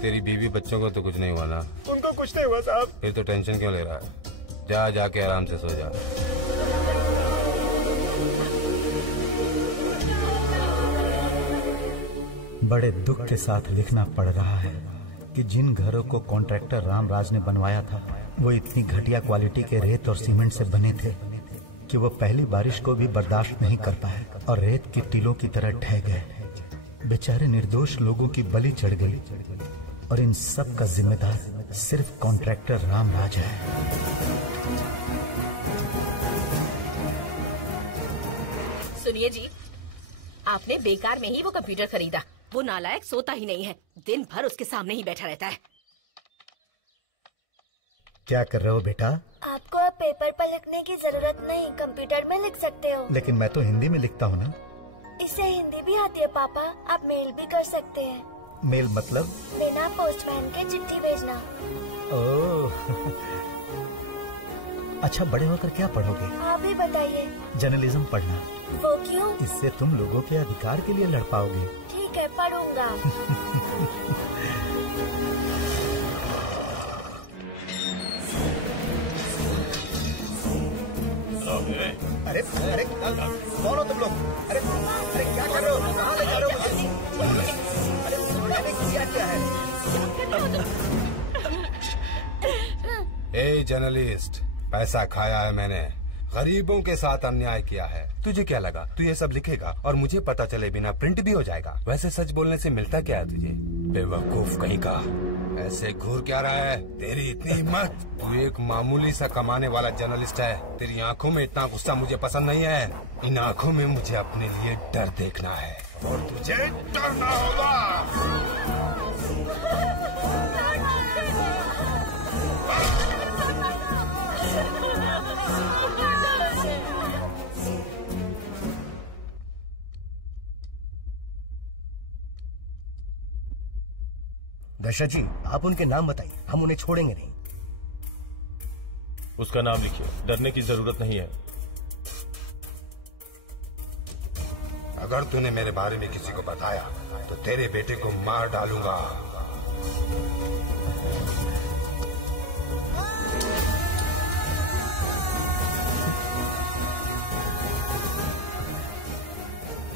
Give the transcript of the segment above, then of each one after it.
तेरी बीवी बच्चों को तो कुछ नहीं हुआ ना? उनको कुछ नहीं हुआ साहब। फिर तो टेंशन क्यों ले रहा है? जाके आराम से सो जा। बड़े दुख के साथ लिखना पड़ रहा है कि जिन घरों को कॉन्ट्रैक्टर रामराज ने बनवाया था वो इतनी घटिया क्वालिटी के रेत और सीमेंट से बने थे कि वो पहली बारिश को भी बर्दाश्त नहीं कर पाए और रेत की टीलों की तरह ढह गए। बेचारे निर्दोष लोगों की बलि चढ़ गई और इन सब का जिम्मेदार सिर्फ कॉन्ट्रैक्टर रामराज है। सुनिए जी, आपने बेकार में ही वो कंप्यूटर खरीदा। वो नालायक सोता ही नहीं है, दिन भर उसके सामने ही बैठा रहता है। क्या कर रहे हो बेटा? आपको अब पेपर पर लिखने की जरूरत नहीं, कंप्यूटर में लिख सकते हो। लेकिन मैं तो हिंदी में लिखता हूँ ना। इससे हिंदी भी आती है पापा, आप मेल भी कर सकते हैं। मेल मतलब? बिना पोस्टमैन के चिट्ठी भेजना। ओह अच्छा, बड़े होकर क्या पढ़ोगे? आप ही बताइए। जर्नलिज्म पढ़ना। वो क्यों? इससे तुम लोगों के अधिकार के लिए लड़ पाओगे। ठीक है, पढ़ूंगा। अरे अरे कौन हो तुम लोग? अरे अरे क्या कर रहे हो? कहाँ ले जा रहे हो? अरे मैंने किया क्या है? ए जर्नलिस्ट, पैसा खाया है मैंने, गरीबों के साथ अन्याय किया है। तुझे क्या लगा तू ये सब लिखेगा और मुझे पता चले बिना प्रिंट भी हो जाएगा? वैसे सच बोलने से मिलता क्या है तुझे? बेवकूफ कहीं का, ऐसे घूर क्या रहा है? तेरी इतनी हिम्मत? तू एक मामूली सा कमाने वाला जर्नलिस्ट है। तेरी आंखों में इतना गुस्सा मुझे पसंद नहीं है। इन आंखों में मुझे अपने लिए डर देखना है और तुझे डरना होगा। दशरथ जी, आप उनके नाम बताइए, हम उन्हें छोड़ेंगे नहीं। उसका नाम लिखिए, डरने की जरूरत नहीं है। अगर तूने मेरे बारे में किसी को बताया तो तेरे बेटे को मार डालूंगा।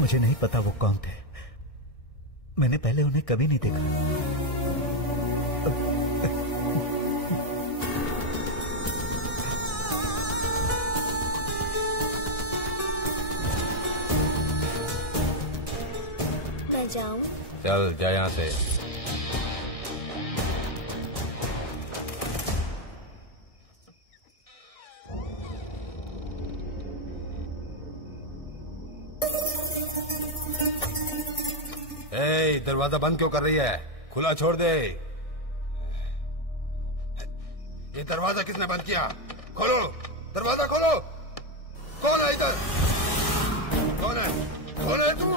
मुझे नहीं पता वो कौन थे, मैंने पहले उन्हें कभी नहीं देखा। मैं जाऊं? चल जा यहाँ से। दरवाजा बंद क्यों कर रही है? खुला छोड़ दे। ये दरवाजा किसने बंद किया? खोलो, दरवाजा खोलो। कौन है इधर? कौन है? कौन है तू?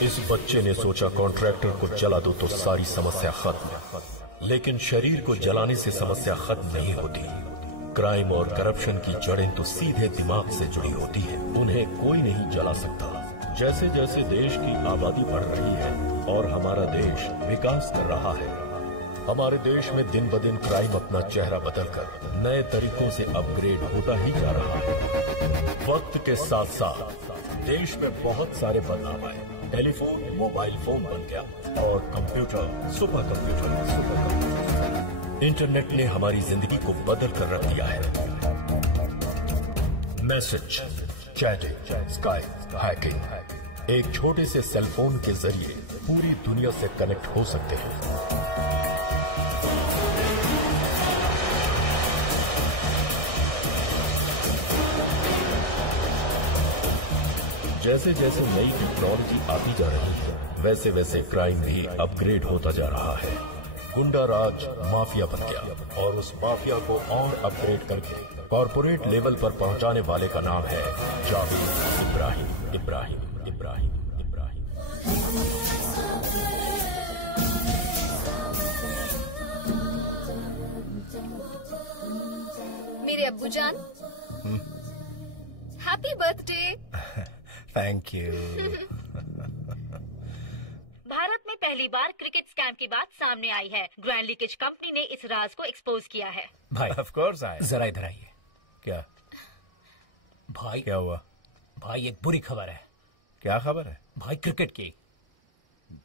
इस बच्चे ने सोचा कॉन्ट्रैक्टर को जला दो तो सारी समस्या खत्म, लेकिन शरीर को जलाने से समस्या खत्म नहीं होती। क्राइम और करप्शन की जड़ें तो सीधे दिमाग से जुड़ी होती है, उन्हें कोई नहीं जला सकता। जैसे जैसे देश की आबादी बढ़ रही है और हमारा देश विकास कर रहा है, हमारे देश में दिन ब दिन क्राइम अपना चेहरा बदलकर नए तरीकों से अपग्रेड होता ही जा रहा है। वक्त के साथ साथ देश में बहुत सारे बदलाव आए। टेलीफोन मोबाइल फोन बन गया और कंप्यूटर सुपर कंप्यूटर। इंटरनेट ने हमारी जिंदगी को बदल कर रख दिया है। मैसेज, चैटिंग, स्काइप, हैकिंग, एक छोटे से सेलफोन के जरिए पूरी दुनिया से कनेक्ट हो सकते हैं। जैसे जैसे नई टेक्नोलॉजी आती जा रही है, वैसे वैसे क्राइम भी अपग्रेड होता जा रहा है। गुंडा राज माफिया बन गया और उस माफिया को और अपग्रेड करके कॉर्पोरेट लेवल पर पहुंचाने वाले का नाम है जावेद इब्राहिम। इब्राहिम इब्राहिम इब्राहिम। मेरे अब्बू जान, happy birthday. Thank you. Bharat में पहली बार क्रिकेट स्कैम की बात सामने आई है। ग्रैंड लीकेज कंपनी ने इस राज को एक्सपोज किया है। भाई ऑफ कोर्स आए। जरा इधर आइए। क्या भाई? क्या हुआ भाई एक बुरी खबर है। क्या खबर है भाई क्रिकेट की,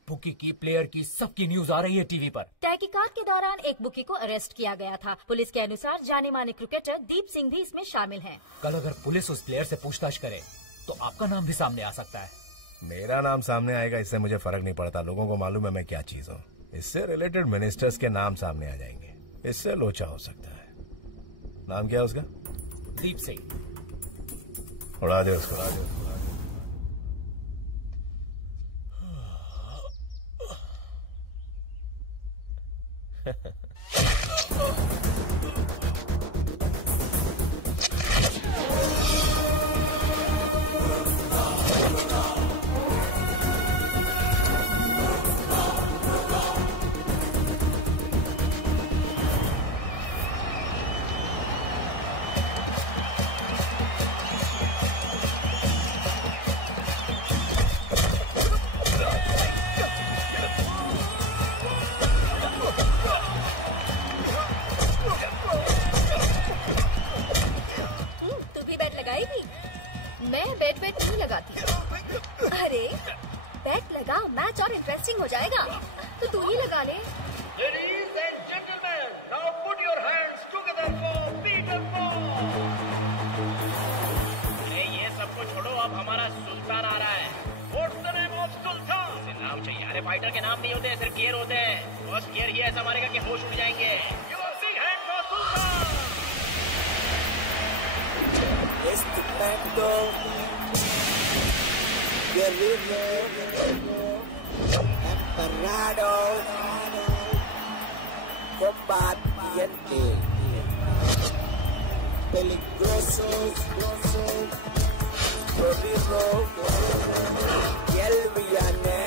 बुकी की, प्लेयर की, सबकी न्यूज आ रही है टीवी पर। तहकीकात के दौरान एक बुकी को अरेस्ट किया गया था। पुलिस के अनुसार जाने माने क्रिकेटर दीप सिंह भी इसमें शामिल हैं। कल अगर पुलिस उस प्लेयर से पूछताछ करे तो आपका नाम भी सामने आ सकता है। मेरा नाम सामने आएगा इससे मुझे फर्क नहीं पड़ता। लोगों को मालूम है मैं क्या चीज हूँ। इससे रिलेटेड मिनिस्टर्स के नाम सामने आ जाएंगे, इससे लोचा हो सकता है। नाम क्या है उसका? दीप सिंह। उड़ा दे उसको। मैं बैट नहीं लगाती। अरे बैट लगा, मैच और इंटरेस्टिंग हो जाएगा। तो तू ही लगा ले। Ladies and gentlemen, now put your hands together for Peter Paul. अरे ये सबको छोड़ो, अब हमारा सुल्तान आ रहा है। What's the name of Sultan? नाम चाहिए। अरे फाइटर के नाम नहीं होते, सिर्फ गियर होते हैं। बस गियर ही ऐसा मारेगा कि होश उड़ जाएंगे। Your big hand for Sultan. Estupendo, guerrero, emperado, combatiente, peligroso, torrido, y el villano,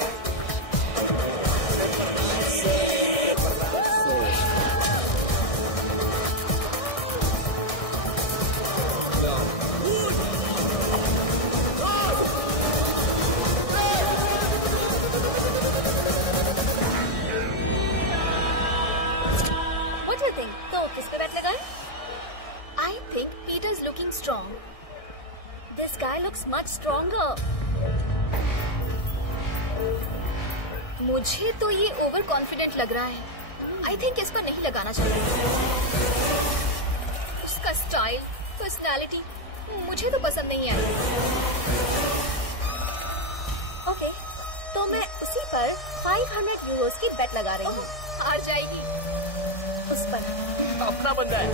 तो किस पे बैट लगाए? I think Peter's looking strong. This guy looks much stronger. मुझे तो ये ओवर कॉन्फिडेंट लग रहा है। I think इस पर नहीं लगाना चाहिए। उसका स्टाइल, पर्सनालिटी मुझे तो पसंद नहीं आई। ओके, तो मैं उसी पर 500 यूरोस की बेट लगा रही हूँ। हार जाएगी उस पर। अपना बंदा है।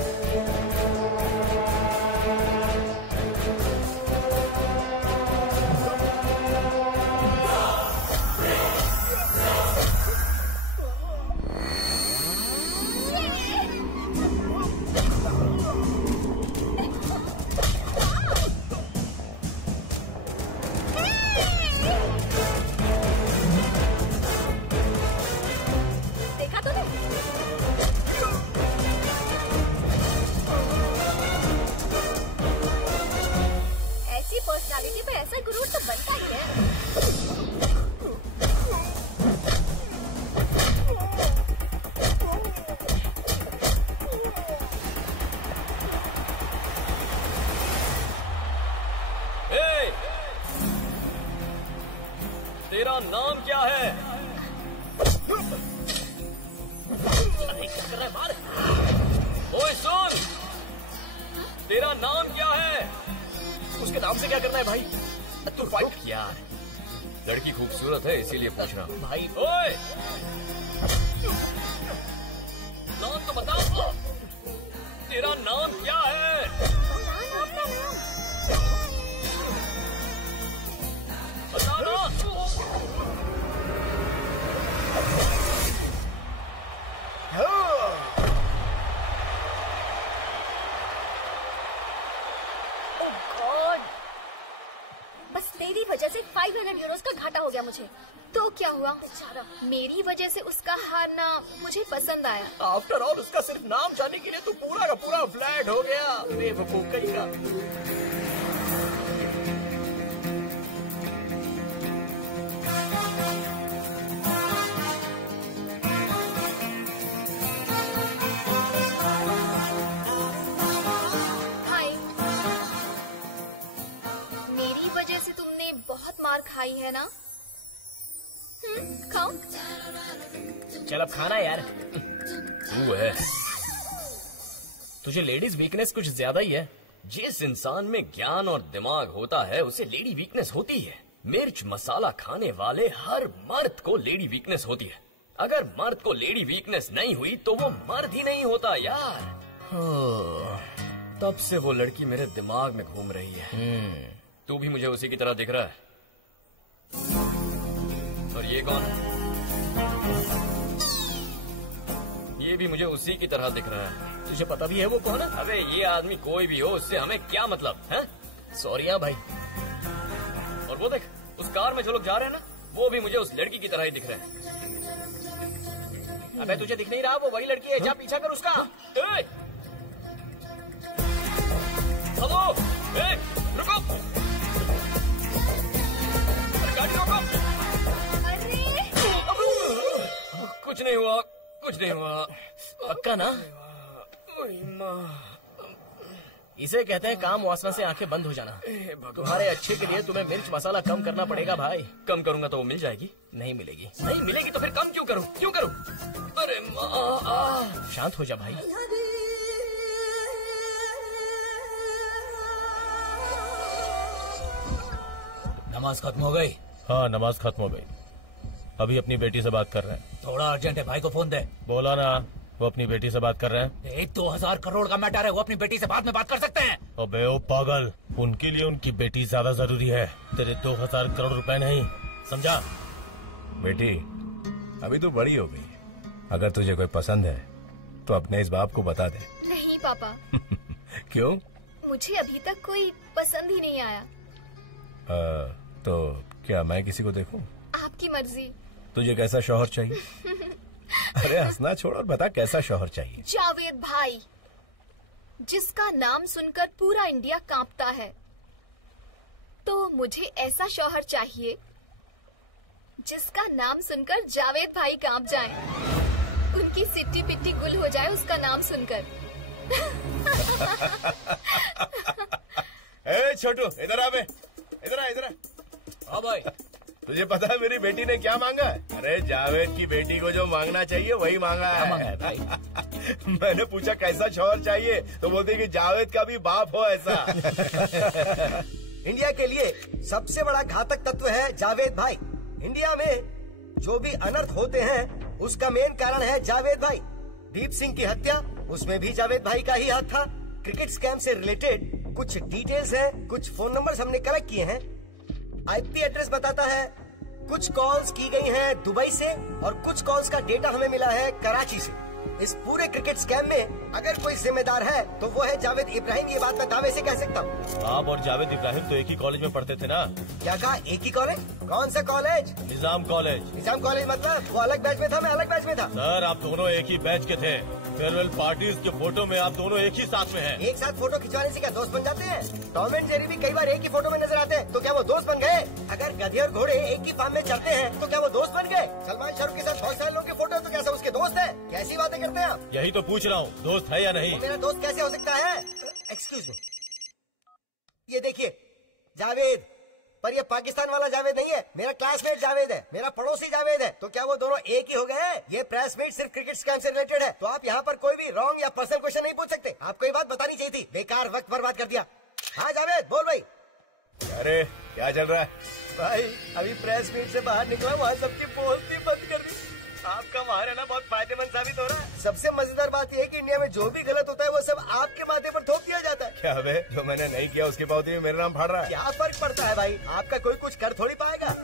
देखा तूने? ऐसी पर्सनालिटी पे ऐसा गुरूर तो बनता ही है। तेरा नाम क्या है? क्या कर रहा है? मार। ओए सुन, तेरा नाम क्या है? उसके नाम से क्या करना है भाई? तू फाइट यार, लड़की खूबसूरत है इसीलिए पूछ रहा हूँ भाई। ओए नाम तो बता। तेरा नाम क्या है? बता ना। बस तेरी वजह से 500 यूरोस का घाटा हो गया मुझे। तो क्या हुआ? मेरी वजह से उसका हारना मुझे पसंद आया। आफ्टर ऑल उसका सिर्फ नाम जानने के लिए तू पूरा फ्लैट हो गया बेवकूफ कहीं का। मेरी वजह से तुमने बहुत मार खाई है ना? खाओ। चल अब खाना यार। तू है, तुझे लेडीज वीकनेस कुछ ज्यादा ही है। जिस इंसान में ज्ञान और दिमाग होता है उसे लेडी वीकनेस होती है। मिर्च मसाला खाने वाले हर मर्द को लेडी वीकनेस होती है। अगर मर्द को लेडी वीकनेस नहीं हुई तो वो मर्द ही नहीं होता यार। तब से वो लड़की मेरे दिमाग में घूम रही है। तू भी मुझे उसी की तरह दिख रहा है। और ये कौन है? ये भी मुझे उसी की तरह दिख रहा है। तुझे पता भी है वो कौन है? अबे ये आदमी कोई भी हो, उससे हमें क्या मतलब है? सॉरी हाँ भाई। और वो देख, उस कार में जो लोग जा रहे हैं ना, वो भी मुझे उस लड़की की तरह ही दिख रहे हैं। अबे तुझे दिख नहीं रहा? वो वही लड़की है। जा पीछा कर उसका। हेलो, रुको, गाड़ी रोको। कुछ नहीं हुआ, कुछ नहीं हुआ। पक्का ना? इसे कहते हैं काम वासना से आंखें बंद हो जाना। तुम्हारे अच्छे के लिए तुम्हें मिर्च मसाला कम करना पड़ेगा भाई। कम करूंगा तो वो मिल जाएगी? नहीं मिलेगी। नहीं मिलेगी तो फिर कम क्यों करूं? क्यों करूं? अरे माँ, शांत हो जा भाई। नमाज खत्म हो गई? हाँ नमाज खत्म हो गई। अभी अपनी बेटी से बात कर रहे हैं। थोड़ा अर्जेंट है, भाई को फोन दे। बोला ना, वो अपनी बेटी से बात कर रहे हैं। 2000 करोड़ का मैटर है, वो अपनी बेटी से बाद में बात कर सकते हैं। अबे ओ पागल, उनके लिए उनकी बेटी ज्यादा जरूरी है, तेरे 2000 करोड़ रुपए नहीं, समझा? बेटी अभी तू बड़ी हो गई, अगर तुझे कोई पसंद है तो अपने इस बाप को बता दे। नहीं पापा। क्यों? मुझे अभी तक कोई पसंद ही नहीं आया। तो क्या मैं किसी को देखूं? आपकी मर्जी। तुझे कैसा शौहर चाहिए? अरे हंसना छोड़ और बता कैसा शौहर चाहिए? जावेद भाई, जिसका नाम सुनकर पूरा इंडिया कांपता है। तो मुझे ऐसा शौहर चाहिए जिसका नाम सुनकर जावेद भाई कांप जाए, उनकी सिट्टी पिट्टी गुल हो जाए उसका नाम सुनकर। ए छोटू, इधर आ बे, इधर आ, इधर आ। हाँ भाई। तुझे पता है मेरी बेटी ने क्या मांगा है? अरे जावेद की बेटी को जो मांगना चाहिए वही मांगा है भाई। मैंने पूछा कैसा शौहर चाहिए, तो बोलते कि जावेद का भी बाप हो ऐसा। इंडिया के लिए सबसे बड़ा घातक तत्व है जावेद भाई। इंडिया में जो भी अनर्थ होते हैं उसका मेन कारण है जावेद भाई। दीप सिंह की हत्या, उसमें भी जावेद भाई का ही हाथ था। क्रिकेट स्कैम से रिलेटेड कुछ डिटेल्स हैं, कुछ फोन नंबर्स हमने कलेक्ट किए हैं। आईपी एड्रेस बताता है, कुछ कॉल्स की गई हैं दुबई से और कुछ कॉल्स का डेटा हमें मिला है कराची से। इस पूरे क्रिकेट स्कैम में अगर कोई जिम्मेदार है तो वो है जावेद इब्राहिम। ये बात मैं दावे से कह सकता हूँ। आप और जावेद इब्राहिम तो एक ही कॉलेज में पढ़ते थे ना? क्या कहा? एक ही कॉलेज? कौन सा कॉलेज? निजाम कॉलेज। निजाम कॉलेज मतलब वो अलग बैच में था, मैं अलग बैच में था। सर आप दोनों एक ही बैच के थे। फेयरवेल पार्टीज के फोटो में आप दोनों एक ही साथ में हैं। एक साथ फोटो खिंचवाने से क्या दोस्त बन जाते हैं? टॉम एंड जेरी भी कई बार एक ही फोटो में नजर आते हैं, तो क्या वो दोस्त बन गए? अगर गधे और घोड़े एक ही फार्म में चलते हैं तो क्या वो दोस्त बन गए? सलमान शाहरुख के साथ बहुत सारे लोगों के फोटो है तो कैसा उसके दोस्त है? कैसी बातें करते हैं आप? यही तो पूछ रहा हूँ, दोस्त है या नहीं? मेरा दोस्त कैसे हो सकता है? एक्सक्यूज मी, ये देखिए जावेद, पर ये पाकिस्तान वाला जावेद नहीं है, मेरा क्लासमेट जावेद है, मेरा पड़ोसी जावेद है। तो क्या वो दोनों एक ही हो गए हैं? ये प्रेस मीट सिर्फ क्रिकेट स्कैम से रिलेटेड है, तो आप यहाँ पर कोई भी रॉन्ग या पर्सनल क्वेश्चन नहीं पूछ सकते। आपको ये बात बतानी चाहिए थी, बेकार वक्त बर्बाद कर दिया। हाँ जावेद बोल भाई। अरे क्या चल रहा है? भाई अभी प्रेस मीट से बाहर निकला, वहाँ सबकी बोलती बंद कर दी। आपका वहाँ रहना बहुत फायदेमंद साबित हो रहा है। सबसे मजेदार बात यह है कि इंडिया में जो भी गलत होता है वो सब आपके माथे पर थोप दिया जाता है। क्या बे, जो मैंने नहीं किया उसके बावजूद भी मेरा नाम फाड़ रहा है? क्या फर्क पड़ता है भाई, आपका कोई कुछ कर थोड़ी पाएगा।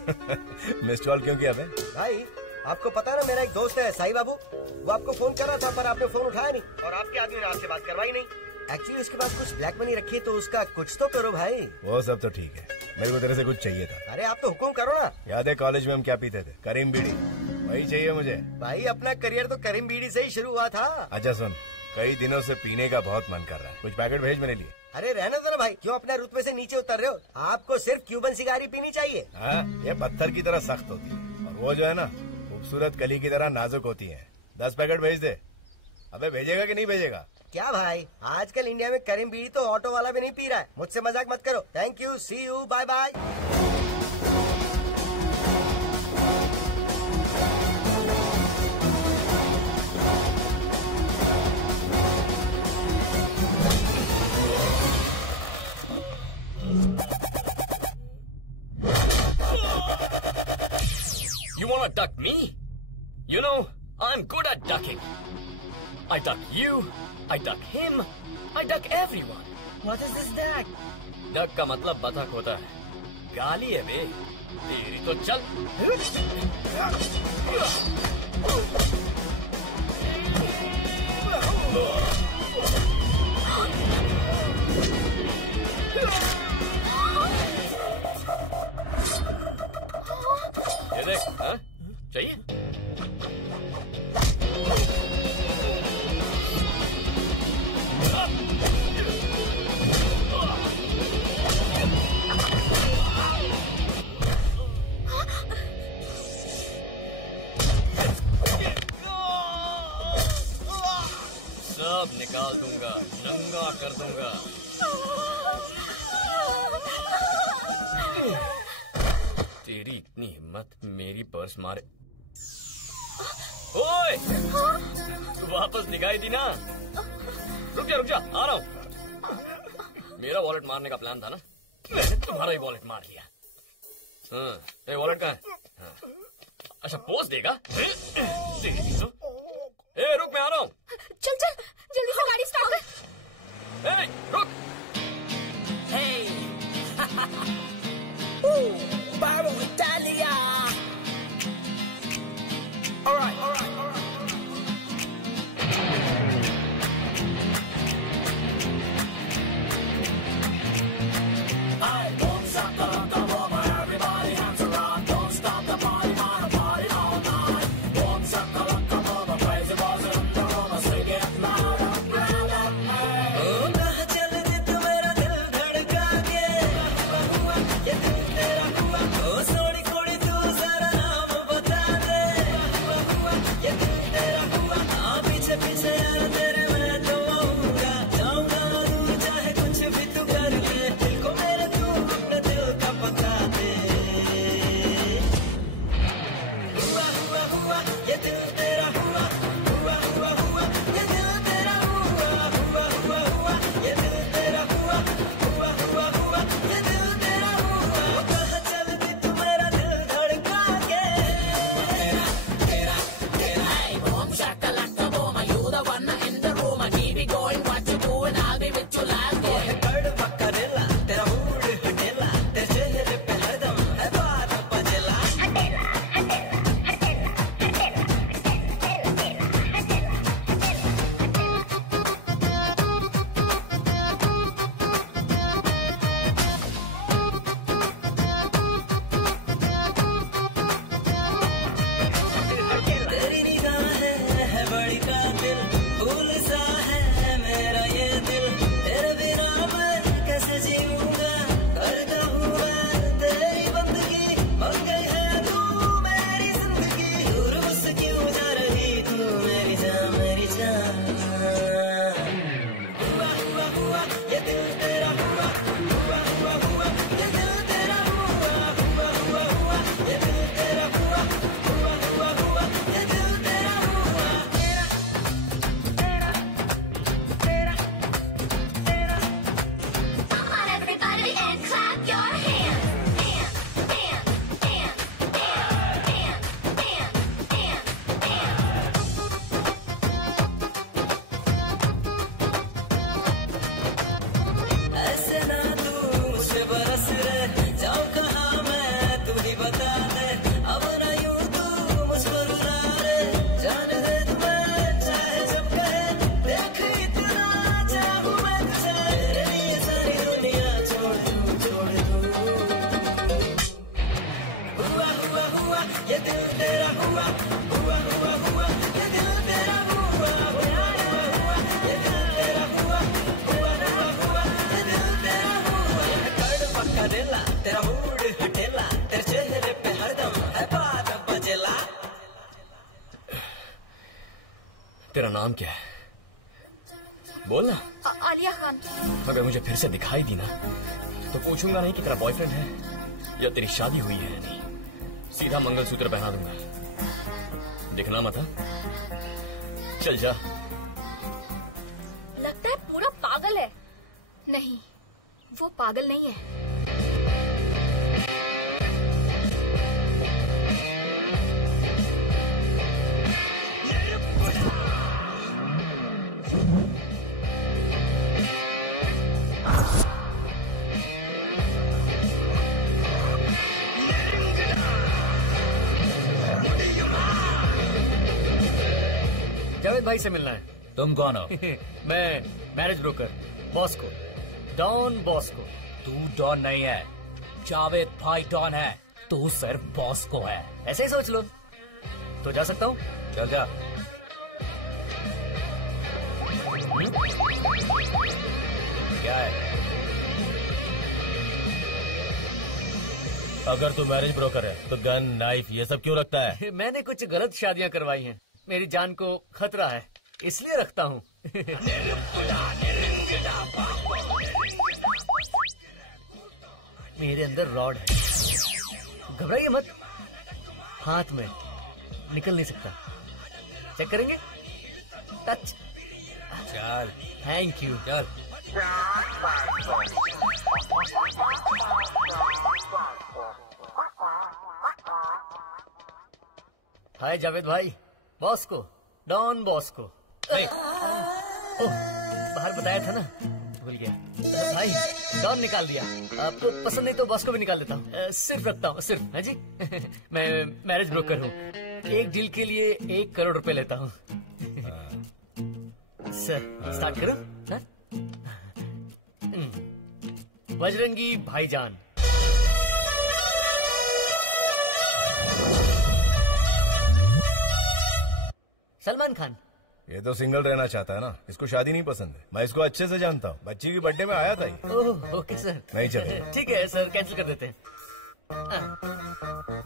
मिस्ड कॉल क्यों किया बे? भाई आपको पता है ना, मेरा एक दोस्त है साई बाबू, वो आपको फोन कर रहा था पर आपने फोन उठाया नहीं, और आपके आदमी ने आपसे बात करवाई नहीं। एक्चुअली उसके पास कुछ ब्लैक मनी रखी है तो उसका कुछ तो करो भाई। वो सब तो ठीक है, मेरे को तेरे से कुछ चाहिए था। अरे आप तो हुक्म करो ना। याद है कॉलेज में हम क्या पीते थे? करीम बीड़ी, वही चाहिए मुझे। भाई अपना करियर तो करीम बीड़ी से ही शुरू हुआ था। अच्छा सुन, कई दिनों से पीने का बहुत मन कर रहा है, कुछ पैकेट भेज मेरे लिए। अरे रहने दो ना भाई, क्यों अपने रुतबे से नीचे उतर रहे हो? आपको सिर्फ क्यूबन सिगारी पीनी चाहिए। हाँ, ये पत्थर की तरह सख्त होती है और वो जो है ना खूबसूरत कली की तरह नाजुक होती है। 10 पैकेट भेज दे। अबे भेजेगा कि नहीं भेजेगा? क्या भाई, आजकल इंडिया में करीम बीड़ी तो ऑटो वाला भी नहीं पी रहा है। मुझसे मजाक मत करो। Thank you, see you, bye bye. You wanna duck me? You know, I'm good at ducking. I duck you, I duck him, I duck everyone. What is this duck? Duck का मतलब बतख होता है। गाली है बे, तेरी तो चल। ये देख, हाँ? चाहिए? सब निकाल दूंगा, नंगा कर दूंगा। तेरी इतनी हिम्मत मेरी पर्स मारे। ओए! तू वापस दिखाई दी ना? रुक जा, आ रहा हूँ। मेरा वॉलेट मारने का प्लान था ना, मैंने तुम्हारा ही वॉलेट मार लिया। हाँ, ये वॉलेट कहाँ है? हाँ। अच्छा, पोज देगा? ए, रुक, मैं आ रहा हूँ। चल जल्दी से गाड़ी स्टार्ट कर। ए, रुक। Bravo Italia! All right. Don't stop the rumba, everybody hands around. Don't stop the party, wanna party all night. Don't stop the rumba, crazy boys in the room, sing it loud and loud. नाम क्या है? बोलना। आलिया खान। अगर मुझे फिर से दिखाई दी ना तो पूछूंगा नहीं कि तेरा बॉयफ्रेंड है या तेरी शादी हुई है या नहीं। सीधा मंगलसूत्र पहना दूंगा। दिखना मत। चल जा। लगता है पूरा पागल है। नहीं, वो पागल नहीं है। जावेद भाई से मिलना है। तुम कौन हो? मैं marriage broker Bosco, don Bosco. तू डॉन नहीं है, जावेद भाई डॉन है। तू सिर्फ बॉस्को है। ऐसे ही सोच लो। तो जा सकता हूँ? चल जा। क्या है? अगर तू मैरिज ब्रोकर है तो गन, नाइफ ये सब क्यों रखता है? मैंने कुछ गलत शादियां करवाई हैं। मेरी जान को खतरा है, इसलिए रखता हूँ। मेरे अंदर रॉड है। घबराइए मत, हाथ में निकल नहीं सकता। चेक करेंगे? टच। चल। Thank you. चल। हाय जावेद भाई, बॉस्को, डॉन बॉस्को। बाहर बताया था ना, भूल गया। भाई डॉन निकाल दिया। आपको पसंद नहीं तो बॉस्को भी निकाल देता हूँ। सिर्फ रखता हूँ, सिर्फ। है जी। मैं मैरिज ब्रोकर हूँ। एक डील के लिए 1 करोड़ रुपए लेता हूँ। सर स्टार्ट करो। बजरंगी भाईजान। सलमान खान। ये तो सिंगल रहना चाहता है ना, इसको शादी नहीं पसंद है। मैं इसको अच्छे से जानता हूँ, बच्ची की बर्थडे में आया था ही। Oh okay sir. नहीं चले। ठीक है सर, कैंसिल कर देते हैं।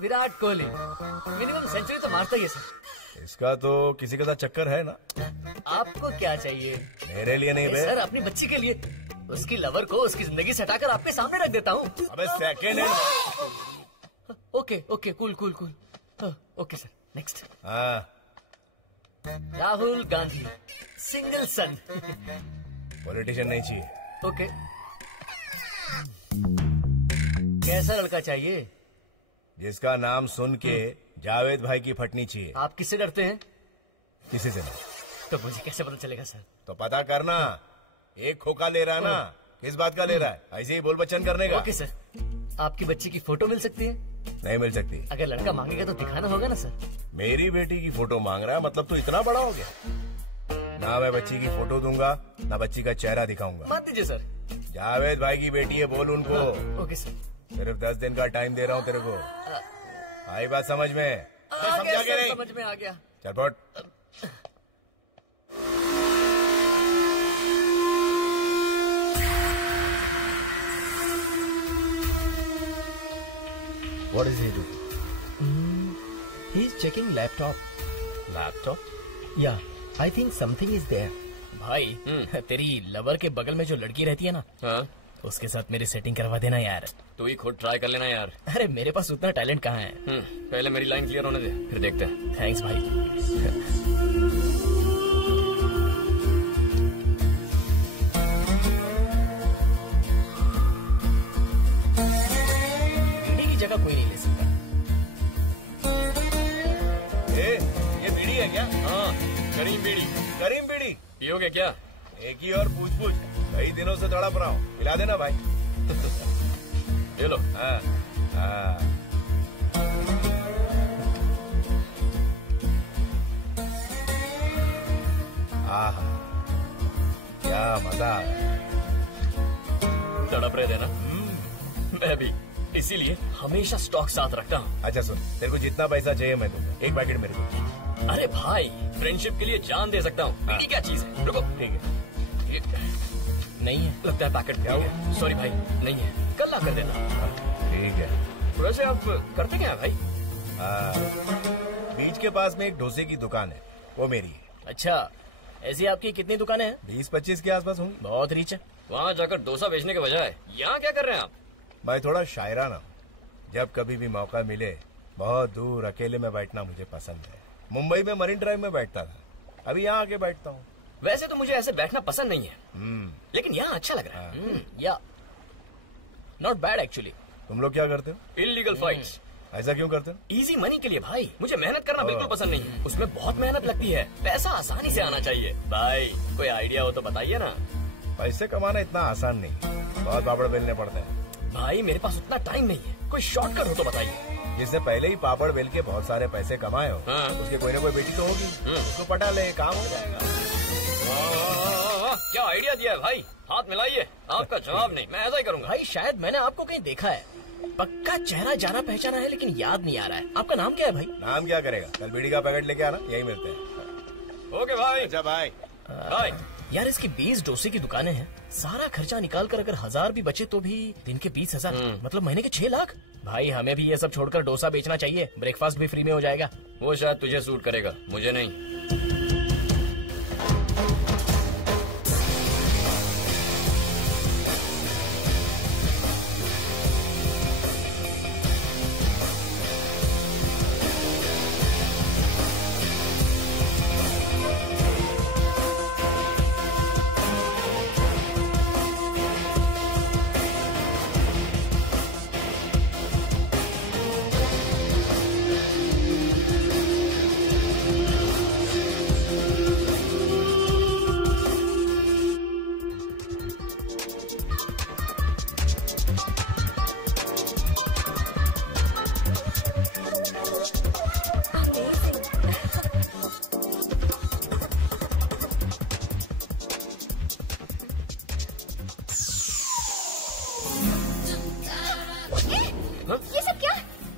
विराट कोहली मिनिमम सेंचुरी तो मारता ही है सर। इसका तो किसी के साथ चक्कर है ना। आपको क्या चाहिए? मेरे लिए नहीं बे। सर अपनी बच्ची के लिए। उसकी लवर को उसकी जिंदगी से हटाकर आपके सामने रख देता हूँ। अबे सेकेंड है। Okay okay, cool cool cool. Okay sir, next. हाँ। राहुल गांधी, सिंगल सन। पॉलिटिशियन नहीं चाहिए। ओके। कैसा लड़का चाहिए? जिसका नाम सुन के जावेद भाई की फटनी चाहिए। आप किससे डरते हैं? किसी से नहीं। तो मुझे कैसे पता चलेगा सर? तो पता करना। एक खोखा ले रहा है ना, किस बात का ले रहा है? ऐसे ही बोल बच्चन करने का। Okay sir. आपकी बच्ची की फोटो मिल सकती है? नहीं मिल सकती। अगर लड़का मांगेगा तो दिखाना होगा ना सर। मेरी बेटी की फोटो मांग रहा है, मतलब तो इतना बड़ा हो गया? ना मैं बच्ची की फोटो दूंगा, ना बच्ची का चेहरा दिखाऊंगा। मत दीजिए सर। जावेद भाई की बेटी है, बोल उनको। Okay sir. सिर्फ 10 दिन का टाइम दे रहा हूँ तेरे को। आई बात समझ में? समझा के नहीं? समझ में आ गया। चल पट। What is he doing? He's checking laptop. Laptop? Yeah, I think something is there. भाई तेरी लवर के बगल में जो लड़की रहती है ना, हाँ? उसके साथ मेरी सेटिंग करवा देना यार। तू ही खुद ट्राई कर लेना यार। अरे मेरे पास उतना टैलेंट कहाँ है। पहले मेरी लाइन क्लियर होने दे, फिर देखते हैं। थैंक्स भाई। बीड़ी की जगह कोई नहीं ले सकता। ये बीड़ी है क्या? हाँ, करीम बीड़ी। करीम बीड़ी पियोगे क्या? एक ही और पूछ कई दिनों से तड़प रहा हूँ, खिला देना भाई। ले लो। हाँ, हाँ। आहा, क्या मजा। तड़प रहे थे ना? मैं भी, इसीलिए हमेशा स्टॉक साथ रखता हूँ। अच्छा सुन, तेरे को जितना पैसा चाहिए मैं दूंगा, एक पैकेट मेरे को। अरे भाई, फ्रेंडशिप के लिए जान दे सकता हूँ। बीड़ी क्या चीज है? रुको। ठीक है। नहीं है लगता है पैकेट। क्या हुआ? सॉरी भाई, नहीं है, कल ला कर देना। ठीक है। वैसे आप करते क्या है भाई? बीच के पास में एक डोसे की दुकान है, वो मेरी है। अच्छा, ऐसी आपकी कितनी दुकानें हैं? 20-25 के आसपास होंगी। बहुत रीच है। वहाँ जाकर डोसा बेचने के बजाय यहाँ क्या कर रहे हैं आप? मैं थोड़ा शायराना हूँ। जब कभी भी मौका मिले बहुत दूर अकेले में बैठना मुझे पसंद है। मुंबई में मरीन ड्राइव में बैठता था, अभी यहाँ आके बैठता हूँ। वैसे तो मुझे ऐसे बैठना पसंद नहीं है, लेकिन यहाँ अच्छा लग रहा है। या नॉट बैड एक्चुअली। तुम लोग क्या करते हो? Illegal fights. ऐसा क्यों करते हो? इजी मनी के लिए भाई। मुझे मेहनत करना बिल्कुल पसंद नहीं, उसमें बहुत मेहनत लगती है। पैसा आसानी से आना चाहिए। भाई कोई आइडिया हो तो बताइए ना। पैसे कमाना इतना आसान नहीं, बहुत पापड़ बेलने पड़ते हैं। भाई मेरे पास उतना टाइम नहीं है, कोई शॉर्टकट हो तो बताइए। जिसने पहले ही पापड़ बेल के बहुत सारे पैसे कमाए हो, उसके कोई ना कोई बेटी तो होगी, उसको पटा ले, काम हो जाएगा। क्या आइडिया दिया है भाई, हाथ मिलाइए। आपका जवाब नहीं, मैं ऐसा ही करूँगा। भाई शायद मैंने आपको कहीं देखा है, पक्का चेहरा जाना पहचाना है, लेकिन याद नहीं आ रहा है। आपका नाम क्या है भाई? नाम क्या करेगा, कल बीड़ी का पैकेट लेके आना, यही मिलते हैं। ओके भाई। अच्छा भाई। भाई यार इसकी 20 डोसे की दुकानें हैं, सारा खर्चा निकाल कर अगर 1000 भी बचे तो भी दिन के 20,000, मतलब महीने के 6 लाख। भाई हमें भी ये सब छोड़कर डोसा बेचना चाहिए, ब्रेकफास्ट भी फ्री में हो जाएगा। वो शायद तुझे सूट करेगा, मुझे नहीं।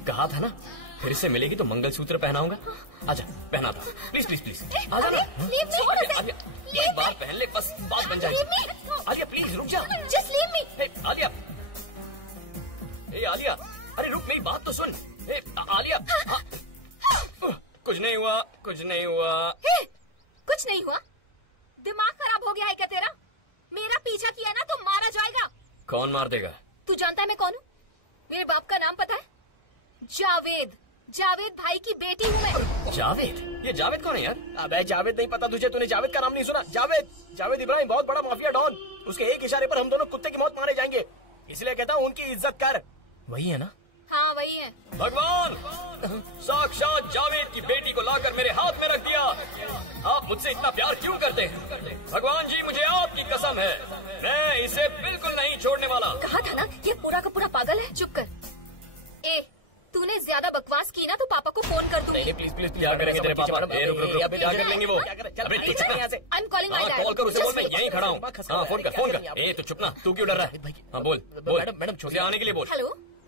कहा था ना, फिर से मिलेगी तो मंगलसूत्र पहनाऊंगा। आजा, पहना था। प्लीज प्लीज प्लीज आजा ना। एक बार पहन ले, बस बात बन जाएगी। आलिया प्लीज रुक जा। Just leave me. Alia, Alia, अरे रुक, मेरी बात तो सुन। आलिया, कुछ नहीं हुआ, कुछ नहीं हुआ। कुछ नहीं हुआ? दिमाग खराब हो गया है क्या तेरा? मेरा पीछा किया ना तो मारा जाएगा। कौन मार देगा? तू जानता है मैं कौन हूँ? मेरे बाप का नाम पता है? जावेद। जावेद भाई की बेटी हूँ मैं। जावेद? ये जावेद कौन है यार? अबे जावेद नहीं पता तुझे? तूने जावेद का नाम नहीं सुना? जावेद इब्राहिम, बहुत बड़ा माफिया डॉन। उसके एक इशारे पर हम दोनों कुत्ते की मौत मारे जाएंगे, इसलिए कहता हूँ उनकी इज्जत कर। वही है ना? हाँ वही है। भगवान, साक्षात जावेद की बेटी को लाकर मेरे हाथ में रख दिया। आप मुझसे इतना प्यार क्यों करते हैं? भगवान जी, मुझे आपकी कसम है, मैं इसे बिल्कुल नहीं छोड़ने वाला। कहा था ना, ये पूरा का पूरा पागल है। चुप कर। तूने ज्यादा बकवास की ना तो पापा को फोन कर दूंगी। नहीं प्लीज प्लीज, क्या करेंगे तेरे पापा? रुक, क्या कर लेंगे वो? अबे तू चुप ना। I am calling my dad. Call कर उसे, बोल मैं यहीं खड़ा हूँ। हाँ फोन कर। तू चुप ना, तू क्यों डर रहा है? हाँ बोल। मैडम छोड़िए, आने के लिए बोल।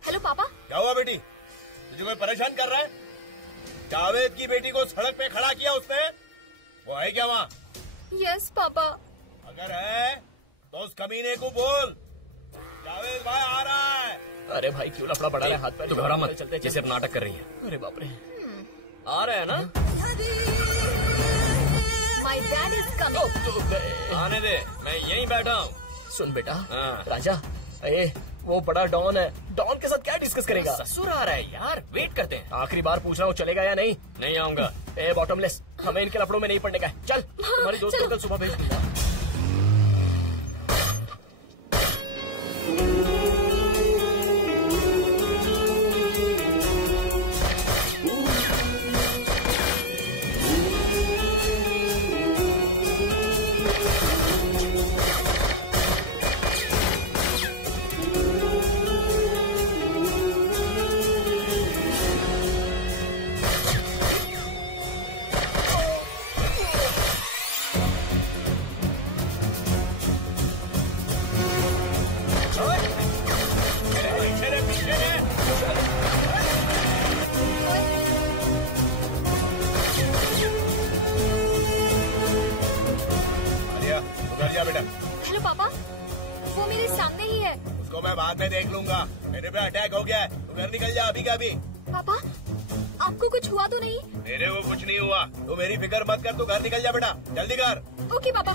हेलो पापा। क्या हुआ बेटी, तुझे कोई परेशान कर रहा है? जावेद की बेटी को सड़क पे खड़ा किया उसने, वो है क्या वहाँ? Yes papa. अगर है तो उस कमीने को बोल, जावेद भाई आ रहा है। अरे भाई क्यों लफड़ा पड़ा है हाथ पे? तू घबरा मत, जैसे अब नाटक कर रही है। अरे बाप रे, आ रहे हैं ना? My dad is coming. आने दे, मैं यहीं बैठा हूँ। सुन बेटा, राजा, वो बड़ा डॉन है, डॉन के साथ क्या डिस्कस करेगा? ससुर आ रहा है यार, वेट करते हैं। आखिरी बार पूछ रहा हूँ, चलेगा या नहीं? नहीं आऊंगा। बॉटमलेस, हमें इनके लफड़ों में नहीं पड़ने का है। चल, तुम्हारी दोस्त को कल सुबह भेज दूंगा। हेलो पापा, वो मेरे सामने ही है। उसको मैं बाद में देख लूंगा, मेरे पे अटैक हो गया है, तू घर निकल जा अभी का अभी। पापा आपको कुछ हुआ तो नहीं? मेरे को कुछ नहीं हुआ, तू मेरी फिक्र मत कर, तू घर निकल जा बेटा, जल्दी कर। ओके पापा।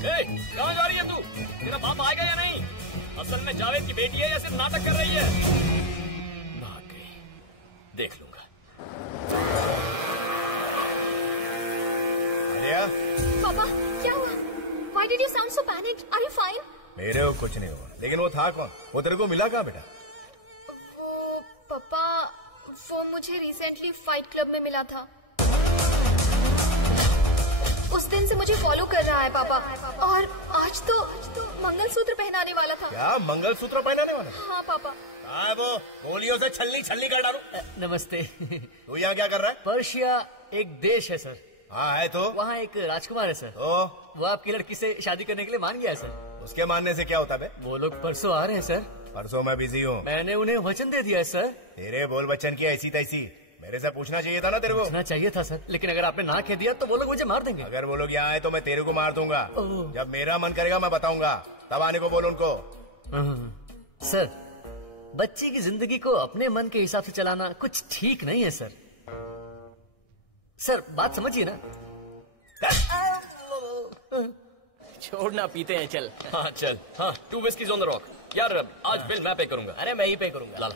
कहाँ जा रही है तू? तेरा बाप आएगा या नहीं? असल में जावेद की बेटी है या सिर्फ नाटक कर रही है? भाग गई, देख लूंगा। आलिया, पापा क्या हुआ? Why did you sound so panicked? Are you fine? मेरे को कुछ नहीं हुआ, लेकिन वो था कौन? वो तेरे को मिला कहाँ बेटा? वो पापा, वो मुझे रिसेंटली फाइट क्लब में मिला था। उस दिन से मुझे फॉलो कर रहा है पापा, और आज तो मंगलसूत्र पहनाने वाला था। क्या मंगलसूत्र पहनाने वाला? हाँ पापा। हाँ, वो गोलियों से छलनी छलनी कर डालू। नमस्ते। तू यहाँ क्या कर रहा है? पर्शिया एक देश है सर। हाँ है तो? वहाँ एक राजकुमार है सर। वो आपकी लड़की से शादी करने के लिए मान गया है सर। उसके मानने से क्या होता है? वो लोग परसों आ रहे हैं सर। परसों मैं बिजी हूँ। मैंने उन्हें वचन दे दिया है सर। तेरे बोल बच्चन की ऐसी तैसी, मेरे से पूछना चाहिए था ना तेरे को। पूछना चाहिए था सर, लेकिन अगर आपने ना कह दिया तो वो लोग मुझे मार देंगे। अगर वो लोग यहाँ आए तो मैं तेरे को मार दूंगा। जब मेरा मन करेगा मैं बताऊंगा, तब आने को बोल उनको। सर, बच्ची की जिंदगी को अपने मन के हिसाब से चलाना कुछ ठीक नहीं है सर। सर बात समझिए ना। छोड़ना, पीते हैं, चल। हाँ चल। हाँ, 2 whiskies on the rock। यार आज बिल मैं पे करूंगा। अरे मैं ही पे करूंगा। लाला,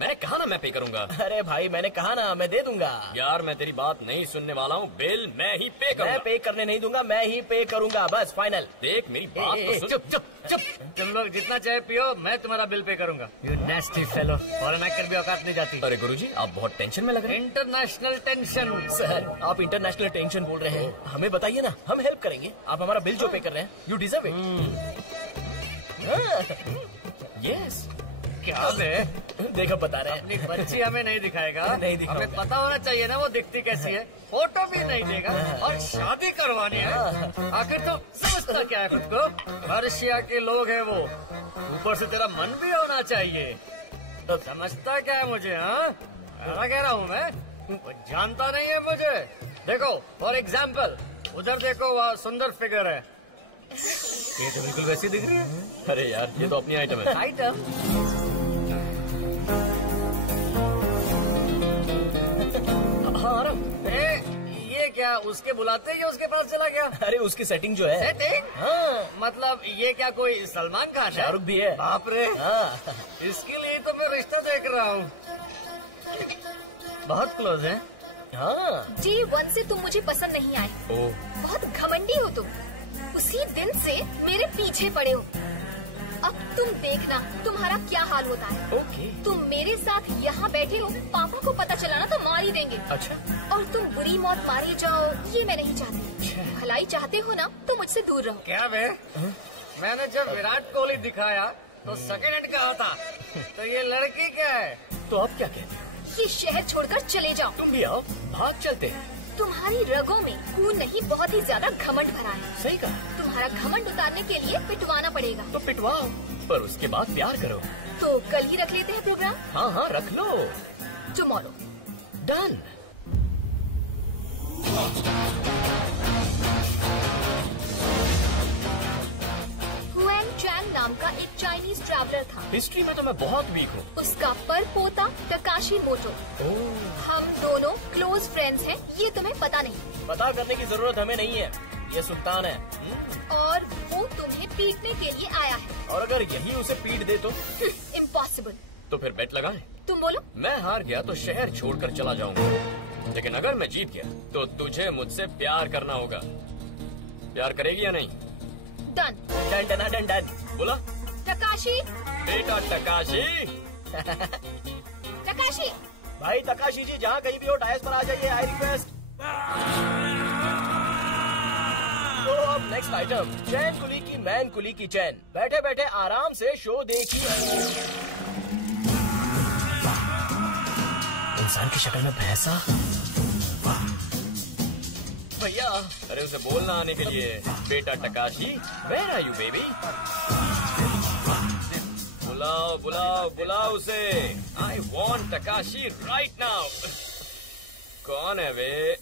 मैंने कहा ना मैं पे करूंगा। अरे भाई मैंने कहा ना मैं दे दूंगा। यार मैं तेरी बात नहीं सुनने वाला हूँ, बिल मैं ही पे करूंगा। मैं पे करने नहीं दूंगा, मैं ही पे करूंगा, बस फाइनल। देख मेरी बात तो सुन। चुप चुप चुप। तुम लोग जितना चाहे पियो, मैं तुम्हारा बिल पे करूंगा। यू नेस्टी फेलो, फॉरेन एक्टर भी औकात नहीं जाती। अरे गुरुजी, आप बहुत टेंशन में लग रहे हैं। International tension. सर आप इंटरनेशनल टेंशन बोल रहे हैं, हमें बताइए ना, हम हेल्प करेंगे। आप हमारा बिल जो पे कर रहे हैं, यू डिजर्व इट। यस। क्या देखो बता रहे हैं। अपनी बच्ची हमें नहीं दिखाएगा। नहीं दिखाऊंगा। हमें पता होना चाहिए ना वो दिखती कैसी है। फोटो भी नहीं देगा और शादी करवानी है। आखिर तो समझता क्या है खुद को? पर्शिया के लोग हैं वो, ऊपर से तेरा मन भी होना चाहिए। तो समझता क्या है मुझे? हाँ कह रहा हूँ मैं, वो जानता नहीं है मुझे। देखो फॉर एग्जाम्पल, उधर देखो वहाँ सुंदर फिगर है, ये तो बिल्कुल वैसी दिख रही है। अरे यार ये तो अपनी आइटम है। आइटम? हाँ ये क्या उसके बुलाते ही उसके पास चला गया? अरे उसकी सेटिंग जो है। सेटिंग? हाँ। मतलब ये क्या कोई सलमान खान है? शाहरुख भी है। बाप रे। हाँ। इसके लिए तो मैं रिश्ता देख रहा हूँ। बहुत क्लोज है। हाँ। जी 1 से तुम मुझे पसंद नहीं आए। बहुत घमंडी हो तुम, उसी दिन से मेरे पीछे पड़े हो। अब तुम देखना तुम्हारा क्या हाल होता है। ओके। तुम मेरे साथ यहाँ बैठे हो, पापा को पता चला ना तो मार ही देंगे। अच्छा। और तुम बुरी मौत मारे जाओ ये मैं नहीं चाहती। भलाई चाहते हो ना तो मुझसे दूर रहो। क्या बे? मैंने जब विराट कोहली दिखाया तो सेकंड हैंड कहा था, तो ये लड़की क्या है? तो आप क्या कहते हैं? ये शहर छोड़कर चले जाओ। तुम भी आओ, भाग चलते हैं। तुम्हारी रगों में खून नहीं, बहुत ही ज्यादा घमंड भरा है। सही कहा। तुम्हारा घमंड उतारने के लिए पिटवाना पड़ेगा। तो पिटवाओ, पर उसके बाद प्यार करो। तो कल ही रख लेते हैं प्रोग्राम। हाँ हाँ रख लो। टुमारो। डन। हुएंग चैंग नाम का एक चाइनीज ट्रैवलर था। हिस्ट्री में तो मैं बहुत वीक हूँ। उसका परपोता टकाशी मोटो। हम दोनों क्लोज फ्रेंड्स हैं, ये तुम्हें पता नहीं। पता करने की जरूरत हमें नहीं है, ये सुल्तान है। और वो तुम्हें पीटने के लिए आया है। और अगर यही उसे पीट दे तो? इम्पॉसिबल। तो फिर बेट लगाएं। तुम बोलो। मैं हार गया तो शहर छोड़कर चला जाऊंगा, लेकिन अगर मैं जीत गया तो तुझे मुझसे प्यार करना होगा। प्यार करेगी या नहीं? Done. Done done done done. बोला टकाशी। बेटा टकाशी। टकाशी। भाई तकाशी जी जहाँ कहीं भी हो डायस पर आ जाइए, आई रिक्वेस्ट। तो अब नेक्स्ट आइटम, चैन कुली की मैन कुली की चैन। बैठे बैठे आराम से शो देखिए। इंसान की शक्ल में भैंसा। भैया, अरे उसे बोलना आने के लिए बेटा Takashi, where are you baby? बुलाओ बुलाओ बुलाओ उसे। I want Takashi right now. कौन है वे?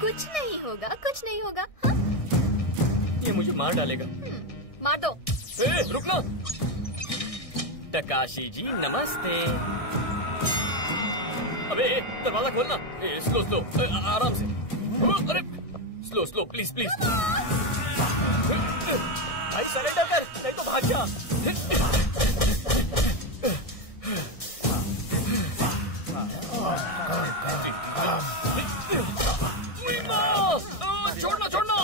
कुछ नहीं होगा, कुछ नहीं होगा। हाँ? ये मुझे मार डालेगा। मार दो। रुकना। टकाशी जी नमस्ते। अबे दरवाजा खोलना। स्लो स्लो, आराम से। अरे स्लो स्लो, प्लीज प्लीज। भाई सरेंडर कर, नहीं तो भाग जा। छोड़ना छोड़ना।